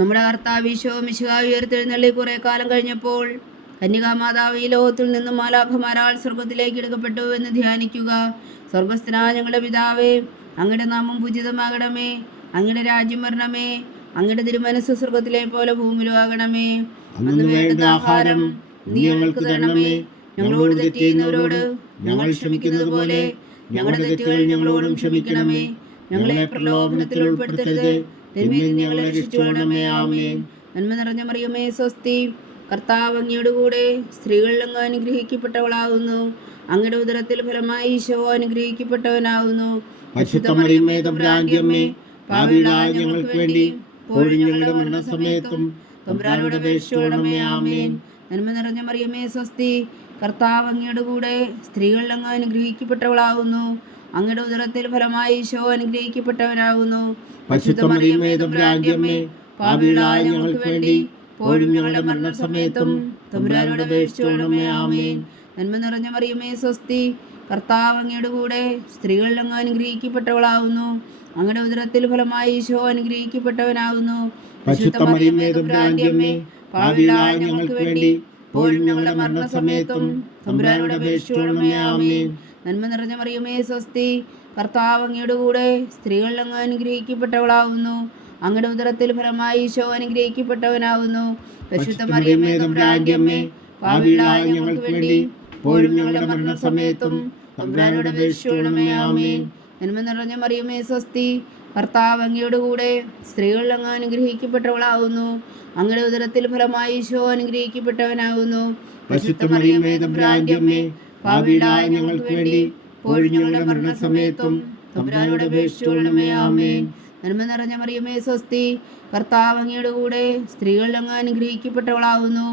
നമ്മുടെ കർത്താവ് ഈശോ മിശിഹാ ഉയർത്തെഴുന്നള്ളി കുറെ കാലം കഴിഞ്ഞപ്പോൾ കന്യകാമാതാവ് ഈ ലോകത്തിൽ നിന്നും മാലാഖമാരാൽ സ്വർഗത്തിലേക്ക് എടുക്കപ്പെട്ടു എന്ന് ധ്യാനിക്കുക. സ്വർഗസ്ഥനായ ഞങ്ങളുടെ പിതാവേ, അങ്ങയുടെ നാമം പൂജിതമാകണമേ. അങ്ങയുടെ രാജ്യം വരണമേ. അങ്ങയുടെ തിരുമനസ്സ് സ്വർഗത്തിലെ പോലെ ഭൂമിയിലും ആകണമേ. അന്ന് വേണ്ടുന്ന ആഹാരം നീ ഞങ്ങൾക്ക് തരണമേ. ഞങ്ങളോട് തെറ്റ് ചെയ്യുന്നവരോട് ഞങ്ങൾ ക്ഷമിക്കുന്നത് പോലെ ഞങ്ങളുടെ തെറ്റുകൾ ഞങ്ങളോടും ക്ഷമിക്കണമേ. ഞങ്ങളെ പ്രലോഭനത്തിൽ ഉൾപ്പെടുത്തരുത്, തിന്മയിൽ നിന്ന് ഞങ്ങളെ രക്ഷിച്ചുകൊള്ളണമേ. ആമേൻ. നന്മ നിറഞ്ഞ മറിയമേ, സ്വസ്തി. കർത്താവ് അങ്ങയുടെ കൂടെ സ്ത്രീകളിൽ അങ്ങ് അനുഗ്രഹിക്കപ്പെട്ടവളാകുന്നു. അങ്ങയുടെ ഉദരത്തിൽ ഫലമായി ഈശോ അനുഗ്രഹിക്കപ്പെട്ടവനാകുന്നു. പരിശുദ്ധ മറിയമേ, തമ്പുരാന്റെ അമ്മേ, പാപികളായ ഞങ്ങൾക്ക് വേണ്ടി ഇപ്പോഴും ഞങ്ങളുടെ മരണസമയത്തും തമ്പുരാനോട് അപേക്ഷിച്ചുകൊള്ളണമേ. ആമേൻ. നന്മ നിറഞ്ഞ മറിയമേ, സ്വസ്തി. കർത്താവ് അങ്ങയുടെ കൂടെ സ്ത്രീകളിൽ അങ്ങ് അനുഗ്രഹിക്കപ്പെട്ടവളാകുന്നു. അങ്ങയുടെ ഉദരത്തിൽ ഫലമായി ഈശോ അനുഗ്രഹിക്കപ്പെട്ടവനാകുന്നു. പരിശുദ്ധ മറിയമേ, തമ്പുരാന്റെ അമ്മേ, പാപികളായ ഞങ്ങൾക്ക് വേണ്ടി ഇപ്പോഴും ഞങ്ങളുടെ മരണസമയത്തും തമ്പുരാനോട് അപേക്ഷിച്ചുകൊള്ളണമേ. ആമേൻ. നന്മ നിറഞ്ഞ മറിയമേ, സ്വസ്തി. കർത്താവ് അങ്ങയുടെ കൂടെ സ്ത്രീകളിൽ അങ്ങ് അനുഗ്രഹിക്കപ്പെട്ടവളാകുന്നു. അങ്ങയുടെ ഉദരത്തിൽ ഫലമായി ഈശോ അനുഗ്രഹിക്കപ്പെട്ടവനാകുന്നു. പരിശുദ്ധ മറിയമേ, തമ്പുരാന്റെ അമ്മേ, പാപികളായ ഞങ്ങൾക്ക് വേണ്ടി ഇപ്പോഴും ഞങ്ങളുടെ മരണസമയത്തും തമ്പുരാനോട് അപേക്ഷിച്ചുകൊള്ളണമേ. ആമേൻ. നന്മ നിറഞ്ഞ മറിയമേ, സ്വസ്തി. കർത്താവ് അങ്ങയുടെ കൂടെ സ്ത്രീകളിൽ അങ്ങ് അനുഗ്രഹിക്കപ്പെട്ടവളാകുന്നു. അങ്ങയുടെ ഉദരത്തിൽ ഫലമായി ഈശോ അനുഗ്രഹിക്കപ്പെട്ടവനാകുന്നു. പരിശുദ്ധ മറിയമേ, തമ്പുരാന്റെ അമ്മേ, പാപികളായ ഞങ്ങൾക്ക് വേണ്ടി ഇപ്പോഴും ഞങ്ങളുടെ മരണസമയത്തും തമ്പുരാനോട് അപേക്ഷിച്ചുകൊള്ളണമേ. ആമേൻ. നന്മ നിറഞ്ഞ മറിയമേ, സ്വസ്തി. കർത്താവ് അങ്ങയുടെ കൂടെ സ്ത്രീകളിൽ അങ്ങ് അനുഗ്രഹിക്കപ്പെട്ടവളാകുന്നു. അങ്ങയുടെ ഉദരത്തിൽ ഫലമായി ഈശോ അനുഗ്രഹിക്കപ്പെട്ടവനാകുന്നു. പരിശുദ്ധ മറിയമേ, തമ്പുരാന്റെ അമ്മേ, പാപികളായ ഞങ്ങൾക്ക് വേണ്ടി ഇപ്പോഴും ഞങ്ങളുടെ മരണസമയത്തും തമ്പുരാനോട് അപേക്ഷിച്ചുകൊള്ളണമേ. ആമേൻ. നന്മ നിറഞ്ഞ മറിയമേ, സ്വസ്തി. കർത്താവ് അങ്ങയുടെ കൂടെ സ്ത്രീകളിൽ അങ്ങ് അനുഗ്രഹിക്കപ്പെട്ടവളാകുന്നു.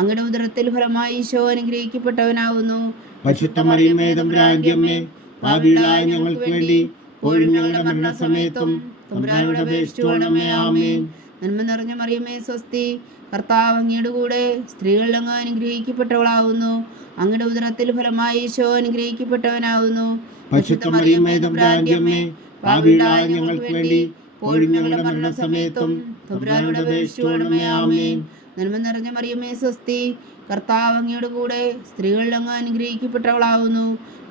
അങ്ങയുടെ ഉദരത്തിൽ ഫലമായി ഈശോ അനുഗ്രഹിക്കപ്പെട്ടവനാകുന്നു. പരിശുദ്ധ മറിയമേ, തമ്പുരാന്റെ അമ്മേ, പാപികളായ ഞങ്ങൾക്ക് വേണ്ടി ഇപ്പോഴും ഞങ്ങളുടെ മരണസമയത്തും തമ്പുരാനോട് അപേക്ഷിച്ചുകൊള്ളണമേ. ആമേൻ. നന്മ നിറഞ്ഞ മറിയമേ, സ്വസ്തി. കർത്താവ് അങ്ങയുടെ കൂടെ സ്ത്രീകളിൽ അങ്ങ് അനുഗ്രഹിക്കപ്പെട്ടവളാകുന്നു. അങ്ങയുടെ ഉദരത്തിൽ ഫലമായി ഈശോ അനുഗ്രഹിക്കപ്പെട്ടവനാകുന്നു. പരിശുദ്ധ മറിയമേ, തമ്പുരാന്റെ അമ്മേ, പാപികളായ ഞങ്ങൾക്ക് വേണ്ടി ഇപ്പോഴും ഞങ്ങളുടെ മരണസമയത്തും തമ്പുരാനോട് അപേക്ഷിച്ചുകൊള്ളണമേ. ആമേൻ. നന്മ നിറഞ്ഞ മറിയമേ, സ്വസ്തി. കർത്താവ് അങ്ങയുടെ കൂടെ സ്ത്രീകളിൽ അങ്ങ് അനുഗ്രഹിക്കപ്പെട്ടവളാകുന്നു.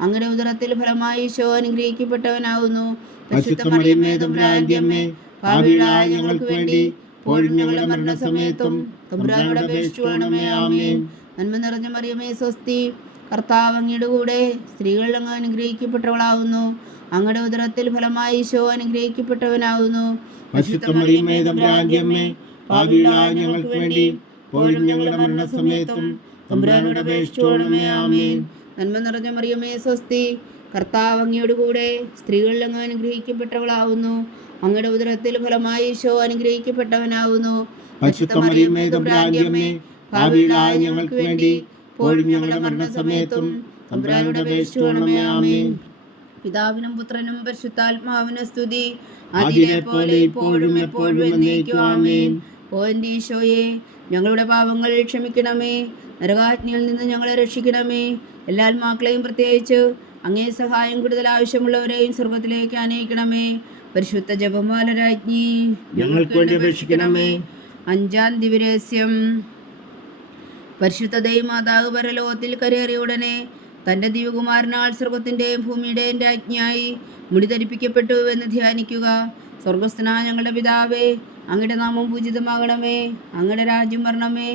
അങ്ങയുടെ ഉദരത്തിൽ ഫലമായി ഈശോ അനുഗ്രഹിക്കപ്പെട്ടവനാകുന്നു. പരിശുദ്ധ മറിയമേ, തമ്പുരാന്റെ അമ്മേ, പാപികളായ ഞങ്ങൾക്ക് വേണ്ടി ഇപ്പോഴും ഞങ്ങളുടെ മരണസമയത്തും തമ്പുരാനോട് അപേക്ഷിച്ചുകൊള്ളണമേ. ആമേൻ. നന്മ നിറഞ്ഞ മറിയമേ, സ്വസ്തി. കർത്താവ് അങ്ങയുടെ കൂടെ സ്ത്രീകളിൽ അങ്ങ് അനുഗ്രഹിക്കപ്പെട്ടവളാകുന്നു. അങ്ങയുടെ ഉദരത്തിൽ ഫലമായി ഈശോ അനുഗ്രഹിക്കപ്പെട്ടവനാകുന്നു. പരിശുദ്ധ മറിയമേ, തമ്പുരാന്റെ അമ്മേ, പാപികളായ ഞങ്ങൾക്ക് വേണ്ടി ഇപ്പോഴും ഞങ്ങളുടെ മരണസമയത്തും തമ്പുരാനോട് അപേക്ഷിച്ചുകൊള്ളണമേ. ആമേൻ. നന്മ നിറഞ്ഞ മറിയമേ, സ്വസ്തി. കർത്താവ് അങ്ങയുടെ കൂടെ സ്ത്രീകളിൽ അങ്ങ് അനുഗ്രഹിക്കപ്പെട്ടവളാകുന്നു. അങ്ങയുടെ ഉദരത്തിൽ ഫലമായി ഈശോ അനുഗ്രഹിക്കപ്പെട്ടവനാകുന്നു. പരിശുദ്ധ മറിയമേ, തമ്പുരാന്റെ അമ്മേ, പാപികളായ ഞങ്ങൾക്ക് വേണ്ടി ഇപ്പോഴും ഞങ്ങളുടെ മരണസമയത്തും തമ്പുരാനോട് അപേക്ഷിച്ചുകൊള്ളണമേ. ആമേൻ. പിതാവിനും പുത്രനും പരിശുദ്ധാത്മാവിനും സ്തുതി, ആദിയിലെ പോലെ ഇപ്പോഴും എപ്പോഴും എന്നേക്കും. ആമേൻ. ഓ എൻ്റെ ഈശോയെ, ഞങ്ങളുടെ പാപങ്ങൾ ക്ഷമിക്കണമേ. നരകാജ്ഞയിൽ നിന്ന് ഞങ്ങളെ രക്ഷിക്കണമേ. എല്ലാ ആത്മാക്കളെയും പ്രത്യേകിച്ച് അങ്ങേ സഹായം കൂടുതൽ ആവശ്യമുള്ളവരെയും സ്വർഗത്തിലേക്ക് അനയിക്കണമേ. പരിശുദ്ധ ജപമാല രാജ്ഞി, ഞങ്ങൾക്ക് വേണ്ടി അപേക്ഷിക്കണമേ. 5-ാം ദിവ്യരഹസ്യം. പരിശുദ്ധ ദൈവമാതാവ് പരലോകത്തിൽ കരേറിയ ഉടനെ തൻ്റെ ദിവ്യകുമാരനാൽ സ്വർഗത്തിൻ്റെയും ഭൂമിയുടെയും രാജ്ഞിയായി മുടി ധരിപ്പിക്കപ്പെട്ടു എന്ന് ധ്യാനിക്കുക. സ്വർഗസ്ഥനായ ഞങ്ങളുടെ പിതാവേ, അങ്ങയുടെ നാമം പൂജിതമാകണമേ. അങ്ങയുടെ രാജ്യം വരണമേ.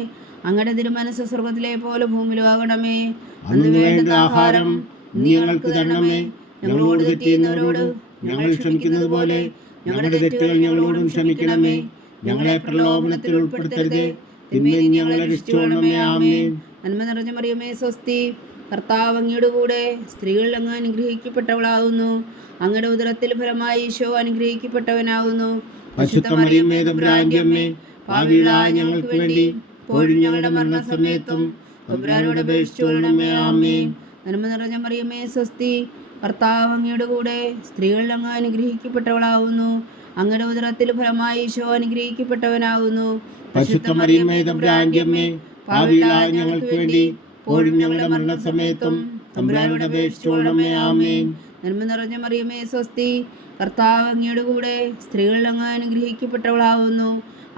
അങ്ങയുടെ തിരുമനസ്സ് സ്വർഗത്തിലെ പോലെ ഭൂമിയിലാകണമേ. അന്ന് വേണ്ട ആഹാരം നീ ഞങ്ങൾക്ക് തരണമേ. ഞങ്ങളോട് തെറ്റ് ചെയ്യുന്നവരോട് ഞങ്ങൾ ക്ഷമിക്കുന്നത് പോലെ ഞങ്ങളുടെ തെറ്റുകൾ ഞങ്ങളോടും ക്ഷമിക്കണമേ. ഞങ്ങളെ പ്രലോഭനത്തിൽ ഉൾപ്പെടുത്തരുതേ, തിന്മയിൽ നിന്ന് ഞങ്ങളെ രക്ഷിച്ചുകൊള്ളണമേ. ആമേൻ. നന്മ നിറഞ്ഞ മറിയമേ, സ്വസ്തി. കർത്താവ് അങ്ങയുടെ കൂടെ സ്ത്രീകളിൽ അങ്ങ് അനുഗ്രഹിക്കപ്പെട്ടവളാകുന്നു. അങ്ങയുടെ ഉദരത്തിൽ ഫലമായി ഈശോ അനുഗ്രഹിക്കപ്പെട്ടവനാകുന്നു. പരിശുദ്ധ മറിയമേ, തമ്പുരാന്റെ അമ്മേ, പാപികളായ ഞങ്ങൾക്ക് വേണ്ടി ഇപ്പോഴും ഞങ്ങളുടെ മരണസമയത്തും തമ്പുരാനോട് അപേക്ഷിച്ചുകൊള്ളണമേ. ആമേൻ. നന്മ നിറഞ്ഞ മറിയമേ, സ്വസ്തി. കർത്താവ് അങ്ങയുടെ കൂടെ സ്ത്രീകളിൽ അങ്ങ് അനുഗ്രഹിക്കപ്പെട്ടവളാവുന്നു. അങ്ങയുടെ ഉദരത്തിൽ ഫലമായി ഈശോ അനുഗ്രഹിക്കപ്പെട്ടവനാവുന്നു. പരിശുദ്ധ മറിയമേ തമ്പുരാന്റെ അമ്മേ, പാപികളായ ഞങ്ങൾക്ക് വേണ്ടി ഇപ്പോഴും ഞങ്ങളുടെ മരണസമയത്തും തമ്പുരാനോട് അപേക്ഷിച്ചുകൊള്ളണമേ. ആമേൻ. നന്മ നിറഞ്ഞ മറിയമേ സ്വസ്തി, കർത്താവ് അങ്ങയുടെ കൂടെ സ്ത്രീകളിൽ അങ്ങ് അനുഗ്രഹിക്കപ്പെട്ടവളാവുന്നു.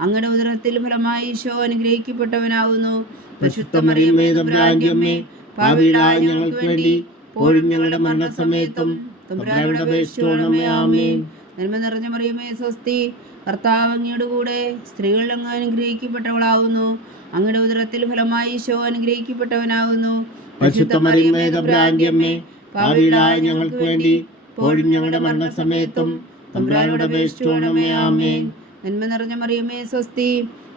അങ്ങയുടെ ഉദരത്തിൽ ഫലമായി ഈശോ അനുഗ്രഹിക്കപ്പെട്ടവനാവുന്നു. പരിശുദ്ധ മറിയമേ തമ്പുരാന്റെ അമ്മേ, പാപികളായ ഞങ്ങൾക്ക് വേണ്ടി ഇപ്പോഴും ഞങ്ങളുടെ മരണസമയത്തും തമ്പുരാനോട് അപേക്ഷിച്ചുകൊള്ളണമേ. ആമേൻ. നന്മ നിറഞ്ഞ മറിയമേ സ്വസ്തി, കർത്താവ് അങ്ങയുടെ കൂടെ സ്ത്രീകളിൽ അങ്ങ് അനുഗ്രഹിക്കപ്പെട്ടവളാവുന്നു. അങ്ങയുടെ ഉദരത്തിൽ ഫലമായി ഈശോ അനുഗ്രഹിക്കപ്പെട്ടവനാവുന്നു. പരിശുദ്ധ മറിയമേ തമ്പുരാന്റെ അമ്മേ, പാപികളായ ഞങ്ങൾക്ക് വേണ്ടി ഇപ്പോഴും ഞങ്ങളുടെ മരണസമയത്തും തമ്പുരാനോട് അപേക്ഷിച്ചുകൊള്ളണമേ. ആമേൻ. നന്മ നിറഞ്ഞ മറിയമേ സ്വസ്തി,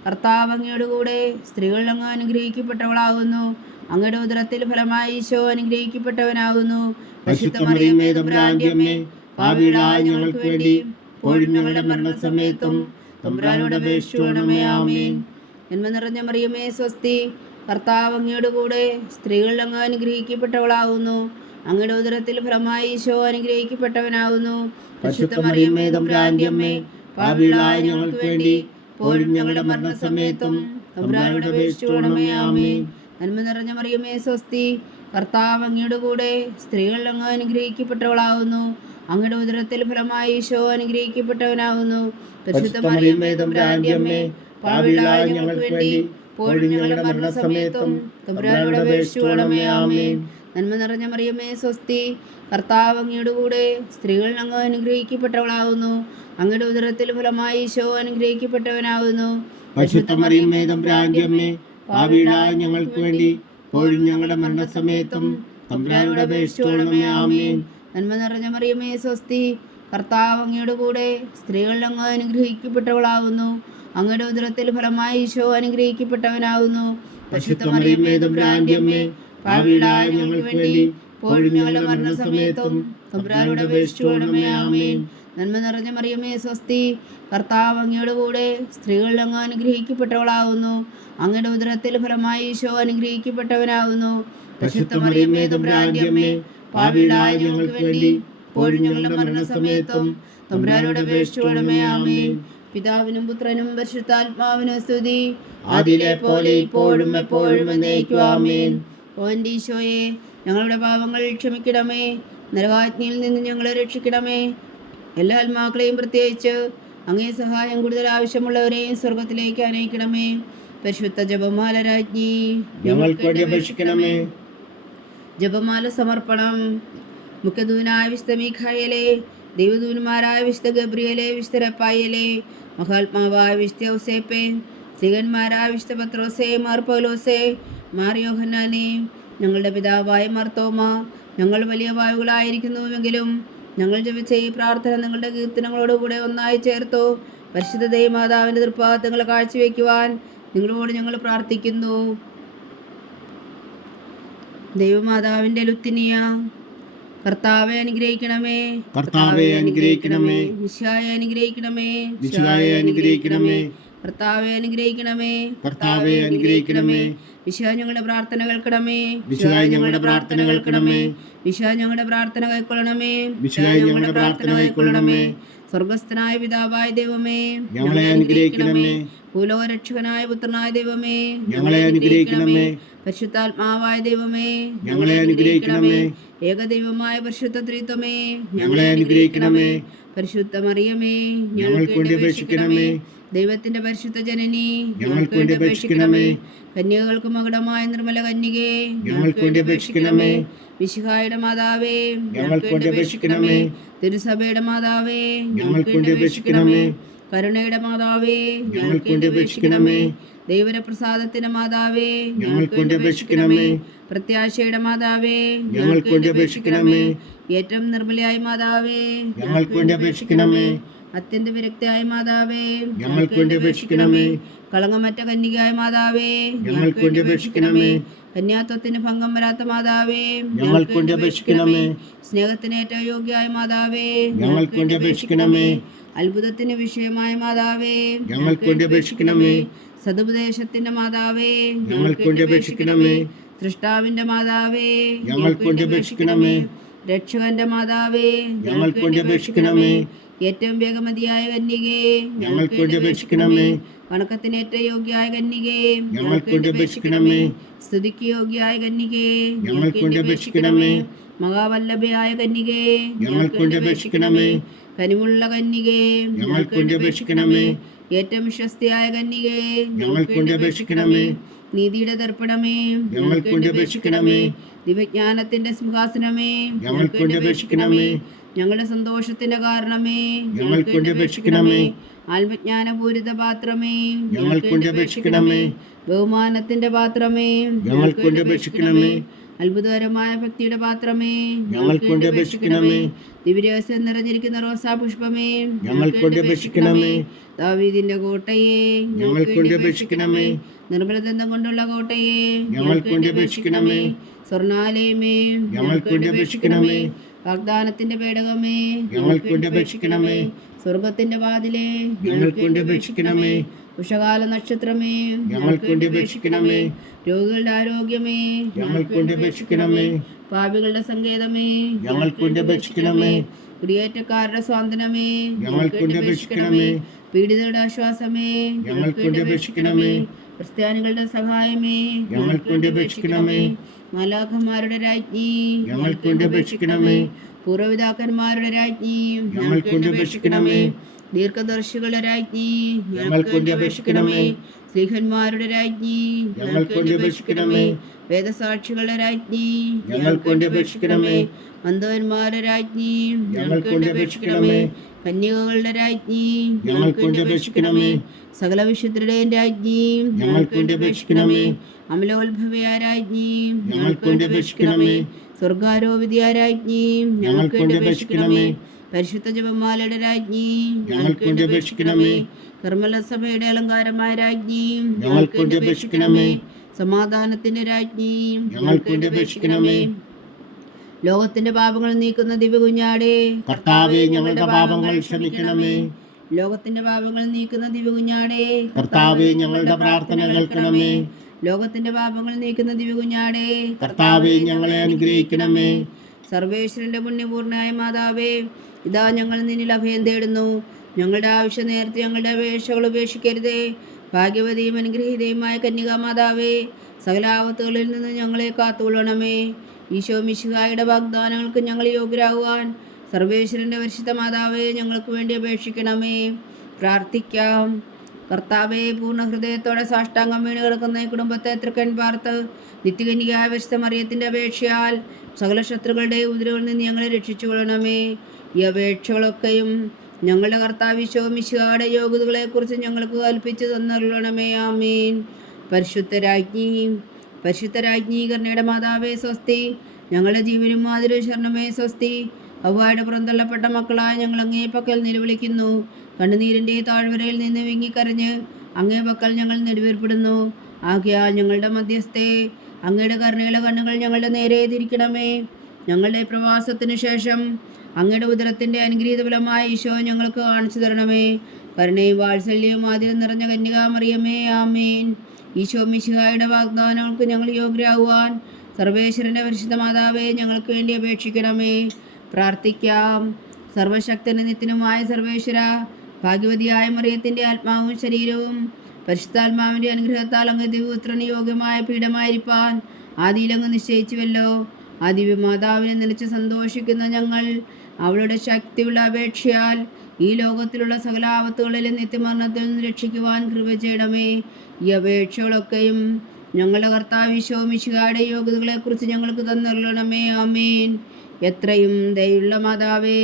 കർത്താവ് അങ്ങയുടെ കൂടെ സ്ത്രീകളിൽ അങ്ങ് അനുഗ്രഹിക്കപ്പെട്ടവളാവുന്നു. അങ്ങയുടെ ഉദരത്തിൽ ഫലമായി ഈശോ അനുഗ്രഹിക്കപ്പെട്ടവനാകുന്നു. പരിശുദ്ധ മറിയമേ തമ്പുരാന്റെ അമ്മേ, പാപികളായ ഞങ്ങൾക്ക് വേണ്ടി ഇപ്പോഴും ഞങ്ങളുടെ മരണസമയത്തും തമ്പുരാനോട് അപേക്ഷിച്ചുകൊള്ളണമേ. ആമേൻ. നന്മ നിറഞ്ഞ മറിയമേ സ്വസ്തി, കർത്താവ് അങ്ങയുടെ കൂടെ സ്ത്രീകളിൽ അങ്ങ് അനുഗ്രഹിക്കപ്പെട്ടവളാവുന്നു. അങ്ങയുടെ ഉദരത്തിൽ ഫലമായി ഈശോ അനുഗ്രഹിക്കപ്പെട്ടവനാകുന്നു. പരിശുദ്ധ മറിയമേ തമ്പുരാന്റെ അമ്മേ, പാപികളായ ഞങ്ങൾക്ക് വേണ്ടി ഇപ്പോഴും ഞങ്ങളുടെ മരണസമയത്തും തമ്പുരാനോട് അപേക്ഷിച്ചുകൊള്ളണമേ. ആമേൻ. നന്മ നിറഞ്ഞ മറിയമേ സ്വസ്തി, കർത്താവ് അങ്ങയുടെ കൂടെ സ്ത്രീകളിൽ അങ്ങ് അനുഗ്രഹിക്കപ്പെട്ടവളാവുന്നു. അങ്ങയുടെ ഉദരത്തിൽ ഫലമായി ഈശോ അനുഗ്രഹിക്കപ്പെട്ടവനാകുന്നു. പരിശുദ്ധ മറിയമേ തമ്പുരാന്റെ അമ്മേ, പാപികളായ ഞങ്ങൾക്ക് വേണ്ടി ഇപ്പോഴും ഞങ്ങളുടെ മരണസമയത്തും തമ്പുരാനോട് അപേക്ഷിച്ചുകൊള്ളണമേ. ആമേൻ. നന്മ നിറഞ്ഞ മറിയമേ സ്വസ്തി, കർത്താവ് അങ്ങയുടെ കൂടെ സ്ത്രീകളിൽ അങ്ങ് അനുഗ്രഹിക്കപ്പെട്ടവളാവുന്നു. അങ്ങയുടെ ഉദരത്തിൽ ഫലമായി ഈശോ അനുഗ്രഹിക്കപ്പെട്ടവനാകുന്നു. പരിശുദ്ധ മറിയമേ തമ്പുരാന്റെ അമ്മേ, പാപികളായ ഞങ്ങൾക്ക് വേണ്ടി ഇപ്പോഴും ഞങ്ങളുടെ മരണസമയത്തും തമ്പുരാനോട് അപേക്ഷിച്ചുകൊള്ളണമേ. ആമേൻ. നന്മ നിറഞ്ഞ മറിയമേ സ്വസ്തി, കർത്താവ് അങ്ങയുടെ കൂടെ സ്ത്രീകളിൽ അങ്ങ് അനുഗ്രഹിക്കപ്പെട്ടവളാവുന്നു. അങ്ങയുടെ ഉദരത്തിൽ ഫലമായി ഈശോ അനുഗ്രഹിക്കപ്പെട്ടവനാകുന്നു. പരിശുദ്ധ മറിയമേ തമ്പുരാന്റെ അമ്മേ, പാപികളായ ഞങ്ങൾക്ക് വേണ്ടി ഇപ്പോഴും ഞങ്ങളുടെ മരണസമയത്തും തമ്പുരാനോട് അപേക്ഷിച്ചുകൊള്ളണമേ. ആമേൻ. നന്മ നിറഞ്ഞ മറിയമേ സ്വസ്തി, കർത്താവ് അങ്ങയുടെ കൂടെ സ്ത്രീകളിൽ അങ്ങ് അനുഗ്രഹിക്കപ്പെട്ടവളാവുന്നു. അങ്ങയുടെ ഉദരത്തിൽ ഫലമായി ഈശോ അനുഗ്രഹിക്കപ്പെട്ടവനാകുന്നു. പരിശുദ്ധ മറിയമേ തമ്പുരാന്റെ അമ്മേ, പാപികളായ ഞങ്ങൾക്ക് വേണ്ടി ഇപ്പോഴും ഞങ്ങളുടെ മരണസമയത്തും തമ്പുരാനോട് അപേക്ഷിച്ചുകൊള്ളണമേ. ആമേൻ. പിതാവിനും പുത്രനും പരിശുദ്ധാത്മാവിനും സ്തുതി, ആദിയിലെ പോലെ ഇപ്പോഴും എപ്പോഴും എന്നേക്കും. ആമേൻ. ഓ എൻ്റെ ഈശോയെ, ഞങ്ങളുടെ പാപങ്ങൾ ക്ഷമിക്കണമേ. നരകാഗ്നിയിൽ നിന്ന് ഞങ്ങളെ രക്ഷിക്കണമേ. എല്ലാ ആത്മാക്കളെയും പ്രത്യേകിച്ച് അങ്ങേ സഹായം കൂടുതൽ ആവശ്യമുള്ളവരെയും സ്വർഗത്തിലേക്ക് അനയിക്കണമേ. പരിശുദ്ധ ജപമാല രാജ്ഞി, ഞങ്ങൾക്ക് വേണ്ടി അപേക്ഷിക്കണമേ. ജപമാല സമർപ്പണം. മുഖ്യദൂതനായ വിശുദ്ധ മീഖായേലേ, ദൈവദൂതന്മാരായ വിശുദ്ധ ഗബ്രിയേലേ, വിശുദ്ധ റഫായേലേ, മഹാത്മാവായ വിശുദ്ധ ഔസേപ്പേ, സ്ത്രീകന്മാരായ വിശുദ്ധ പത്രോസേ, മാർ പൗലോസേ, മാർ യോഹന്നാനേ, ഞങ്ങളുടെ പിതാവായ മാർത്തോമ, ഞങ്ങൾ വലിയ പാപികളായിരിക്കുന്നുവെങ്കിലും ഞങ്ങൾ ജപിച്ച ഈ പ്രാർത്ഥന നിങ്ങളുടെ കീർത്തനങ്ങളോടുകൂടെ ഒന്നായി ചേർത്തു പരിശുദ്ധ ദൈവമാതാവിൻ്റെ തൃപ്പാദങ്ങൾ കാഴ്ചവെക്കുവാൻ നിങ്ങളോട് ഞങ്ങൾ പ്രാർത്ഥിക്കുന്നു. ദൈവമാതാവിൻ്റെ ലുത്തിനിയ, കർത്താവെ അനുഗ്രഹിക്കണമേ. കർത്താവെ അനുഗ്രഹിക്കണമേ. മിശിഹായെ അനുഗ്രഹിക്കണമേ. മിശിഹായെ അനുഗ്രഹിക്കണമേ. കർത്താവെ അനുഗ്രഹിക്കണമേ. കർത്താവെ അനുഗ്രഹിക്കണമേ. മിശിഹാ ഞങ്ങളുടെ പ്രാർത്ഥന കേൾക്കണമേ. മിശിഹായെ ഞങ്ങളുടെ പ്രാർത്ഥന കേൾക്കണമേ. മിശിഹാ ഞങ്ങളുടെ പ്രാർത്ഥന കൈക്കൊള്ളണമേ. മിശിഹായെ ഞങ്ങളുടെ പ്രാർത്ഥന കൈക്കൊള്ളണമേ. സ്വർഗസ്ഥനായ പിതാവായ ദൈവമേ, ഞങ്ങളെ അനുഗ്രഹിക്കണമേ. ഭൂലോകരക്ഷകനായ പുത്രനായ ദൈവമേ, ഞങ്ങളെ അനുഗ്രഹിക്കണമേ. പരിശുദ്ധാത്മാവായ ദൈവമേ, ഞങ്ങളെ അനുഗ്രഹിക്കണമേ. ഏകദൈവമായ പരിശുദ്ധ ത്രിത്വമേ, ഞങ്ങളെ അനുഗ്രഹിക്കണമേ. പരിശുദ്ധ മറിയമേ, ഞങ്ങൾക്ക് വേണ്ടി അപേക്ഷിക്കണമേ. ദൈവത്തിന്റെ പരിശുദ്ധ ജനനി, ഞങ്ങൾക്ക് വേണ്ടി അപേക്ഷിക്കണമേ. കന്യകൾക്ക് മകുടമായ നിർമ്മല കന്യകേ, ഞങ്ങൾക്ക് വേണ്ടി അപേക്ഷിക്കണമേ. മിശിഹായുടെ മാതാവേ, ഞങ്ങൾക്ക് വേണ്ടി അപേക്ഷിക്കണമേ. തിരുസഭയുടെ മാതാവേ, ഞങ്ങൾക്ക് വേണ്ടി അപേക്ഷിക്കണമേ. കരുണയുടെ മാതാവേ, ഞങ്ങൾക്ക് വേണ്ടി അപേക്ഷിക്കണമേ. ദൈവപ്രസാദത്തിന്റെ മാതാവേ, ഞങ്ങൾക്ക് വേണ്ടി അപേക്ഷിക്കണമേ. പ്രത്യാശയുടെ മാതാവേ, ഞങ്ങൾക്ക് വേണ്ടി അപേക്ഷിക്കണമേ. ഏറ്റവും നിർമ്മലയായ മാതാവേ, ഞങ്ങൾക്ക് വേണ്ടി അപേക്ഷിക്കണമേ. അത്യന്ത വിരക്തയായ മാതാവേ, ഞങ്ങൾക്ക് വേണ്ടി അപേക്ഷിക്കണമേ. കളങ്കമറ്റ കന്യകയായ മാതാവേ, ഞങ്ങൾക്ക് വേണ്ടി അപേക്ഷിക്കണമേ. കന്യാത്വത്തിന് ഭംഗം വരാത്ത മാതാവേ, ഞങ്ങൾക്ക് വേണ്ടി അപേക്ഷിക്കണമേ. സ്നേഹത്തിന് ഏറ്റവും യോഗ്യയായ മാതാവേ, ഞങ്ങൾക്ക് വേണ്ടി അപേക്ഷിക്കണമേ. അത്ഭുതത്തിന് വിഷയമായ മാതാവേ, ഞങ്ങൾക്ക് വേണ്ടി അപേക്ഷിക്കണമേ. സതുപദേശത്തിന്റെ മാതാവേ, ഞങ്ങൾക്ക് വേണ്ടി അപേക്ഷിക്കണമേ. സൃഷ്ടാവിന്റെ മാതാവേ, ഞങ്ങൾക്ക് വേണ്ടി അപേക്ഷിക്കണമേ. രക്ഷകന്റെ മാതാവേ, ഞങ്ങൾക്ക് വേണ്ടി അപേക്ഷിക്കണമേ. ഏറ്റവും വേഗമതിയായ കന്യകേ, ഞങ്ങൾക്ക് വേണ്ടി അപേക്ഷിക്കണമേ. വണക്കത്തിന് ഏറ്റവും യോഗ്യയായ കന്യകേ, ഞങ്ങൾക്ക് വേണ്ടി അപേക്ഷിക്കണമേ. സ്തുതിക്ക് യോഗ്യയായ കന്യകേ, ഞങ്ങൾക്ക് വേണ്ടി അപേക്ഷിക്കണമേ. മഹാവല്ലഭയായ കന്യകേ, ഞങ്ങൾക്ക് വേണ്ടി അപേക്ഷിക്കണമേ. കനിവുള്ള കന്യകേ, ഞങ്ങൾക്ക് വേണ്ടി അപേക്ഷിക്കണമേ. ഏറ്റവും വിശ്വസ്തയായ കന്യകേ, ഞങ്ങൾക്ക് വേണ്ടി അപേക്ഷിക്കണമേ. നീതിയുടെ ദർപ്പണമേ, ഞങ്ങൾക്ക് വേണ്ടി അപേക്ഷിക്കണമേ. ദിവ്യജ്ഞാനത്തിന്റെ സിംഹാസനമേ, ഞങ്ങൾക്ക് വേണ്ടി അപേക്ഷിക്കണമേ. ഞങ്ങളുടെ സന്തോഷത്തിന്റെ കാരണമേ, ഞങ്ങൾക്ക് വേണ്ടി അപേക്ഷിക്കണമേ. ആത്മജ്ഞാനപൂരിത പാത്രമേ, ഞങ്ങൾക്ക് വേണ്ടി അപേക്ഷിക്കണമേ. ബഹുമാനത്തിന്റെ പാത്രമേ, ഞങ്ങൾക്ക് വേണ്ടി അപേക്ഷിക്കണമേ. അത്ഭുതകരമായ ഭക്തിയുടെ പാത്രമേ, ഞങ്ങൾക്ക് വേണ്ടി അപേക്ഷിക്കണമേ. ദിവ്യരഹസ്യം നിറഞ്ഞിരിക്കുന്ന റോസാ പുഷ്പമേ, ഞങ്ങൾക്ക് വേണ്ടി അപേക്ഷിക്കണമേ. ദാവീദിന്റെ കോട്ടയെ, ഞങ്ങൾക്ക് വേണ്ടി അപേക്ഷിക്കണമേ. നിർമ്മലദന്തം കൊണ്ടുള്ള കോട്ടയെ, ഞങ്ങൾക്ക് വേണ്ടി അപേക്ഷിക്കണമേ. സ്വർണാലയമേ, ഞങ്ങൾക്ക് വേണ്ടി അപേക്ഷിക്കണമേ. വാഗ്ദാനത്തിന്റെ പേടകമേ, ഞങ്ങൾക്ക് വേണ്ടി അപേക്ഷിക്കണമേ. സ്വർഗത്തിന്റെ വാതിലേ, ഞങ്ങൾക്ക് വേണ്ടി അപേക്ഷിക്കണമേ. ഉഷകാല നക്ഷത്രമേ, ഞങ്ങൾക്ക് വേണ്ടി അപേക്ഷിക്കണമേ. രോഗികളുടെ ആരോഗ്യമേ, ഞങ്ങൾക്ക് വേണ്ടി അപേക്ഷിക്കണമേ. പാപികളുടെ സങ്കേതമേ, ഞങ്ങൾക്ക് വേണ്ടി അപേക്ഷിക്കണമേ. കുടിയേറ്റക്കാരുടെ സ്വാതന്ത്ര്യമേ, ഞങ്ങൾക്ക് വേണ്ടി അപേക്ഷിക്കണമേ. പീഡിതരുടെ ആശ്വാസമേ, ഞങ്ങൾക്ക് വേണ്ടി അപേക്ഷിക്കണമേ. ക്രിസ്ത്യാനികളുടെ സഹായമേ, ഞങ്ങൾക്ക് വേണ്ടി അപേക്ഷിക്കണമേ. മാലാഖമാരുടെ രാജ്ഞി, ഞങ്ങൾക്ക് വേണ്ടി അപേക്ഷിക്കണമേ. പൂർവ്വപിതാക്കന്മാരുടെ രാജ്ഞി, ഞങ്ങൾക്ക് വേണ്ടി അപേക്ഷിക്കണമേ. ദീർഘദർശികളുടെ രാജ്ഞി, ഞങ്ങൾക്ക് വേണ്ടി അപേക്ഷിക്കണമേ. സ്ത്രീഹന്മാരുടെ രാജ്ഞി, ഞങ്ങൾക്ക് വേണ്ടി അപേക്ഷിക്കണമേ. വേദസാക്ഷികളുടെ രാജ്ഞി, ഞങ്ങൾക്ക് വേണ്ടി അപേക്ഷിക്കണമേ. മന്ദവന്മാരുടെ രാജ്ഞി, ഞങ്ങൾക്ക് വേണ്ടി അപേക്ഷിക്കണമേ. കന്യകകളുടെ രാജ്ഞി, ഞങ്ങൾക്ക് വേണ്ടി അപേക്ഷിക്കണമേ. സകല വിശുദ്ധരുടെയും രാജ്ഞി, ഞങ്ങൾക്ക് വേണ്ടി അപേക്ഷിക്കണമേ. അമലോത്ഭവയ രാജ്ഞി, ഞങ്ങൾക്ക് വേണ്ടി അപേക്ഷിക്കണമേ. സ്വർഗാരോപിതയ രാജ്ഞി, ഞങ്ങൾക്ക് വേണ്ടി അപേക്ഷിക്കണമേ. പരിശുദ്ധ ജപമാലയുടെ രാജ്ഞി, ഞങ്ങൾക്ക് വേണ്ടി അപേക്ഷിക്കണമേ. കർമ്മല സഭയുടെ അലങ്കാരമായ രാജ്ഞി, ഞങ്ങൾക്ക് വേണ്ടി അപേക്ഷിക്കണമേ. സമാധാനത്തിന്റെ രാജ്ഞി, ഞങ്ങൾക്ക് വേണ്ടി അപേക്ഷിക്കണമേ. ലോകത്തിന്റെ പാപങ്ങൾ നീക്കുന്ന ദിവ്യ കുഞ്ഞാടേ, കർത്താവേ, ഞങ്ങളുടെ പാപങ്ങൾ ക്ഷമിക്കണമേ. ലോകത്തിന്റെ പാപങ്ങൾ നീക്കുന്ന ദിവ്യ കുഞ്ഞാടേ, കർത്താവേ, ഞങ്ങളുടെ പ്രാർത്ഥന കേൾക്കണമേ. ലോകത്തിന്റെ പാപങ്ങൾ നീക്കുന്ന ദിവ്യ കുഞ്ഞാടേ, കർത്താവേ, ഞങ്ങളെ അനുഗ്രഹിക്കണമേ. സർവേശ്വരന്റെ പുണ്യപൂർണ്ണയായ മാതാവേ, ഇതാ ഞങ്ങൾ നിന്നിൽ അഭയം തേടുന്നു. ഞങ്ങളുടെ ആവശ്യം നേരത്തെ ഞങ്ങളുടെ അപേക്ഷകൾ ഉപേക്ഷിക്കരുതേ. ഭാഗ്യവതിയും അനുഗ്രഹീതയുമായ കന്യകാ മാതാവേ, സകല ആപത്തുകളിൽ നിന്ന് ഞങ്ങളെ കാത്തുകൊള്ളണമേ. ഈശോ മിശിഹായുടെ വാഗ്ദാനങ്ങൾക്ക് ഞങ്ങൾ യോഗ്യരാകുവാൻ സർവേശ്വരന്റെ പരിശുദ്ധ മാതാവേ, ഞങ്ങൾക്ക് വേണ്ടി അപേക്ഷിക്കണമേ. പ്രാർത്ഥിക്കാം. കർത്താവെ, പൂർണ്ണ ഹൃദയത്തോടെ സാഷ്ടാംഗം വീണ് കിടക്കുന്ന ഈ കുടുംബത്തെ തൃക്കൺ പാർത്ത് നിത്യകന്യകയായ പരിശുദ്ധ മറിയത്തിന്റെ അപേക്ഷയാൽ സകല ശത്രുക്കളുടെ ഉപദ്രവങ്ങളിൽ നിന്ന് ഞങ്ങളെ രക്ഷിച്ചു കൊള്ളണമേ. ഈ അപേക്ഷകളൊക്കെയും ഞങ്ങളുടെ കർത്താവ് ഈശോ മിശിഹായുടെ യോഗ്യതകളെക്കുറിച്ച് ഞങ്ങൾക്ക് കൽപ്പിച്ചു തന്നരുളണമേ. ആമീൻ. പരിശുദ്ധരാജ്ഞി കരുണയുടെ മാതാവേ സ്വസ്തി. ഞങ്ങളുടെ ജീവനും മാതിരി ശരണമേ സ്വസ്തി. അവ്വായുടെ പുറന്തള്ളപ്പെട്ട മക്കളായ ഞങ്ങൾ അങ്ങേ പക്കൽ നിലവിളിക്കുന്നു. കണ്ണുനീരിൻ്റെ താഴ്വരയിൽ നിന്ന് വിങ്ങിക്കരഞ്ഞ് അങ്ങേ പക്കൽ ഞങ്ങൾ നെടുവേർപ്പെടുന്നു. ആകയാൽ ഞങ്ങളുടെ മധ്യസ്ഥേ, അങ്ങയുടെ കരുണയുടെ കണ്ണുകൾ ഞങ്ങളുടെ നേരെ തിരിക്കണമേ. ഞങ്ങളുടെ പ്രവാസത്തിന് ശേഷം അങ്ങയുടെ ഉദരത്തിൻ്റെ അനുഗ്രഹീത ഫലമായ ഈശോ ഞങ്ങൾക്ക് കാണിച്ചു തരണമേ. കരുണയും വാത്സല്യവും ആദ്യം നിറഞ്ഞ കന്യകാമറിയമേ, ആമേൻ. ഈശോ മിശിഹായുടെ വാഗ്ദാനങ്ങൾക്ക് ഞങ്ങൾ യോഗ്യരാകുവാൻ സർവേശ്വരൻ്റെ പരിശുദ്ധ മാതാവേ, ഞങ്ങൾക്ക് വേണ്ടി അപേക്ഷിക്കണമേ. പ്രാർത്ഥിക്കാം. സർവശക്തനും നിത്യനുമായ സർവേശ്വര, ഭാഗ്യവതിയായ മറിയത്തിൻ്റെ ആത്മാവും ശരീരവും പരിശുദ്ധാത്മാവിൻ്റെ അനുഗ്രഹത്താൽ അങ്ങ് ദിവ്യപുത്രന് യോഗ്യമായ പീഠമായിരിക്കാൻ ആദിയിലങ്ങ് നിശ്ചയിച്ചുവല്ലോ. ആ ദിവ്യമാതാവിനെ നിലച്ച് സന്തോഷിക്കുന്ന ഞങ്ങൾ അവളുടെ ശക്തിയുള്ള അപേക്ഷയാൽ ഈ ലോകത്തിലുള്ള സകല ആപത്തുകളിലും നിത്യമരണത്തിൽ നിന്ന് രക്ഷിക്കുവാൻ കൃപ ചെയ്യണമേ. ഈ അപേക്ഷകളൊക്കെയും ഞങ്ങളുടെ കർത്താവ് ഈശോ മിശിഹായുടെ യോഗ്യതകളെക്കുറിച്ച് ഞങ്ങൾക്ക് തന്നരുളണമേ. ആമേൻ. എത്രയും ദയുള്ള മാതാവേ,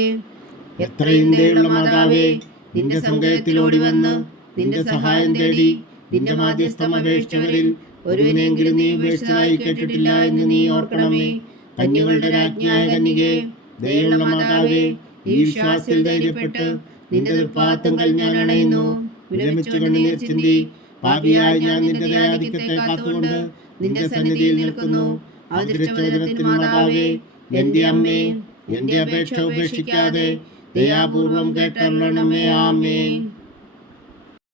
നിന്റെ സങ്കേതത്തിലോടി വന്ന് നിന്റെ സഹായം തേടി നിന്റെ മാധ്യസ്ഥം അപേക്ഷിച്ചവരിൽ ഒരുവിനെങ്കിലും നീ ഉപേക്ഷിച്ചതായി കേട്ടിട്ടില്ല എന്ന് നീ ഓർക്കണമേ. കന്യകളുടെ രാജ്ഞിയായ കന്യകേ, ദയുള്ള മാതാവേ, ഈ വിശ്വാസത്തിൽ ധൈര്യപ്പെട്ട് നിന്റെ തൃപ്പാദങ്ങൾ ഞാൻ അണയുന്നു. വിരമിച്ചു കണ്ണുനീർ ചിന്തി പാപിയായ ഞാൻ നിന്റെ ദയാധിക്യത്തെ കാത്തുകൊണ്ട് നിന്റെ സന്നിധിയിൽ നിൽക്കുന്നു. അവതരിച്ചവചനത്തിന് മാതാവേ, എന്റെ അമ്മേ, എന്റെ അപേക്ഷ ഉപേക്ഷിക്കാതെ ദയാപൂർവം കേട്ടരുളണമേ. ആമേൻ.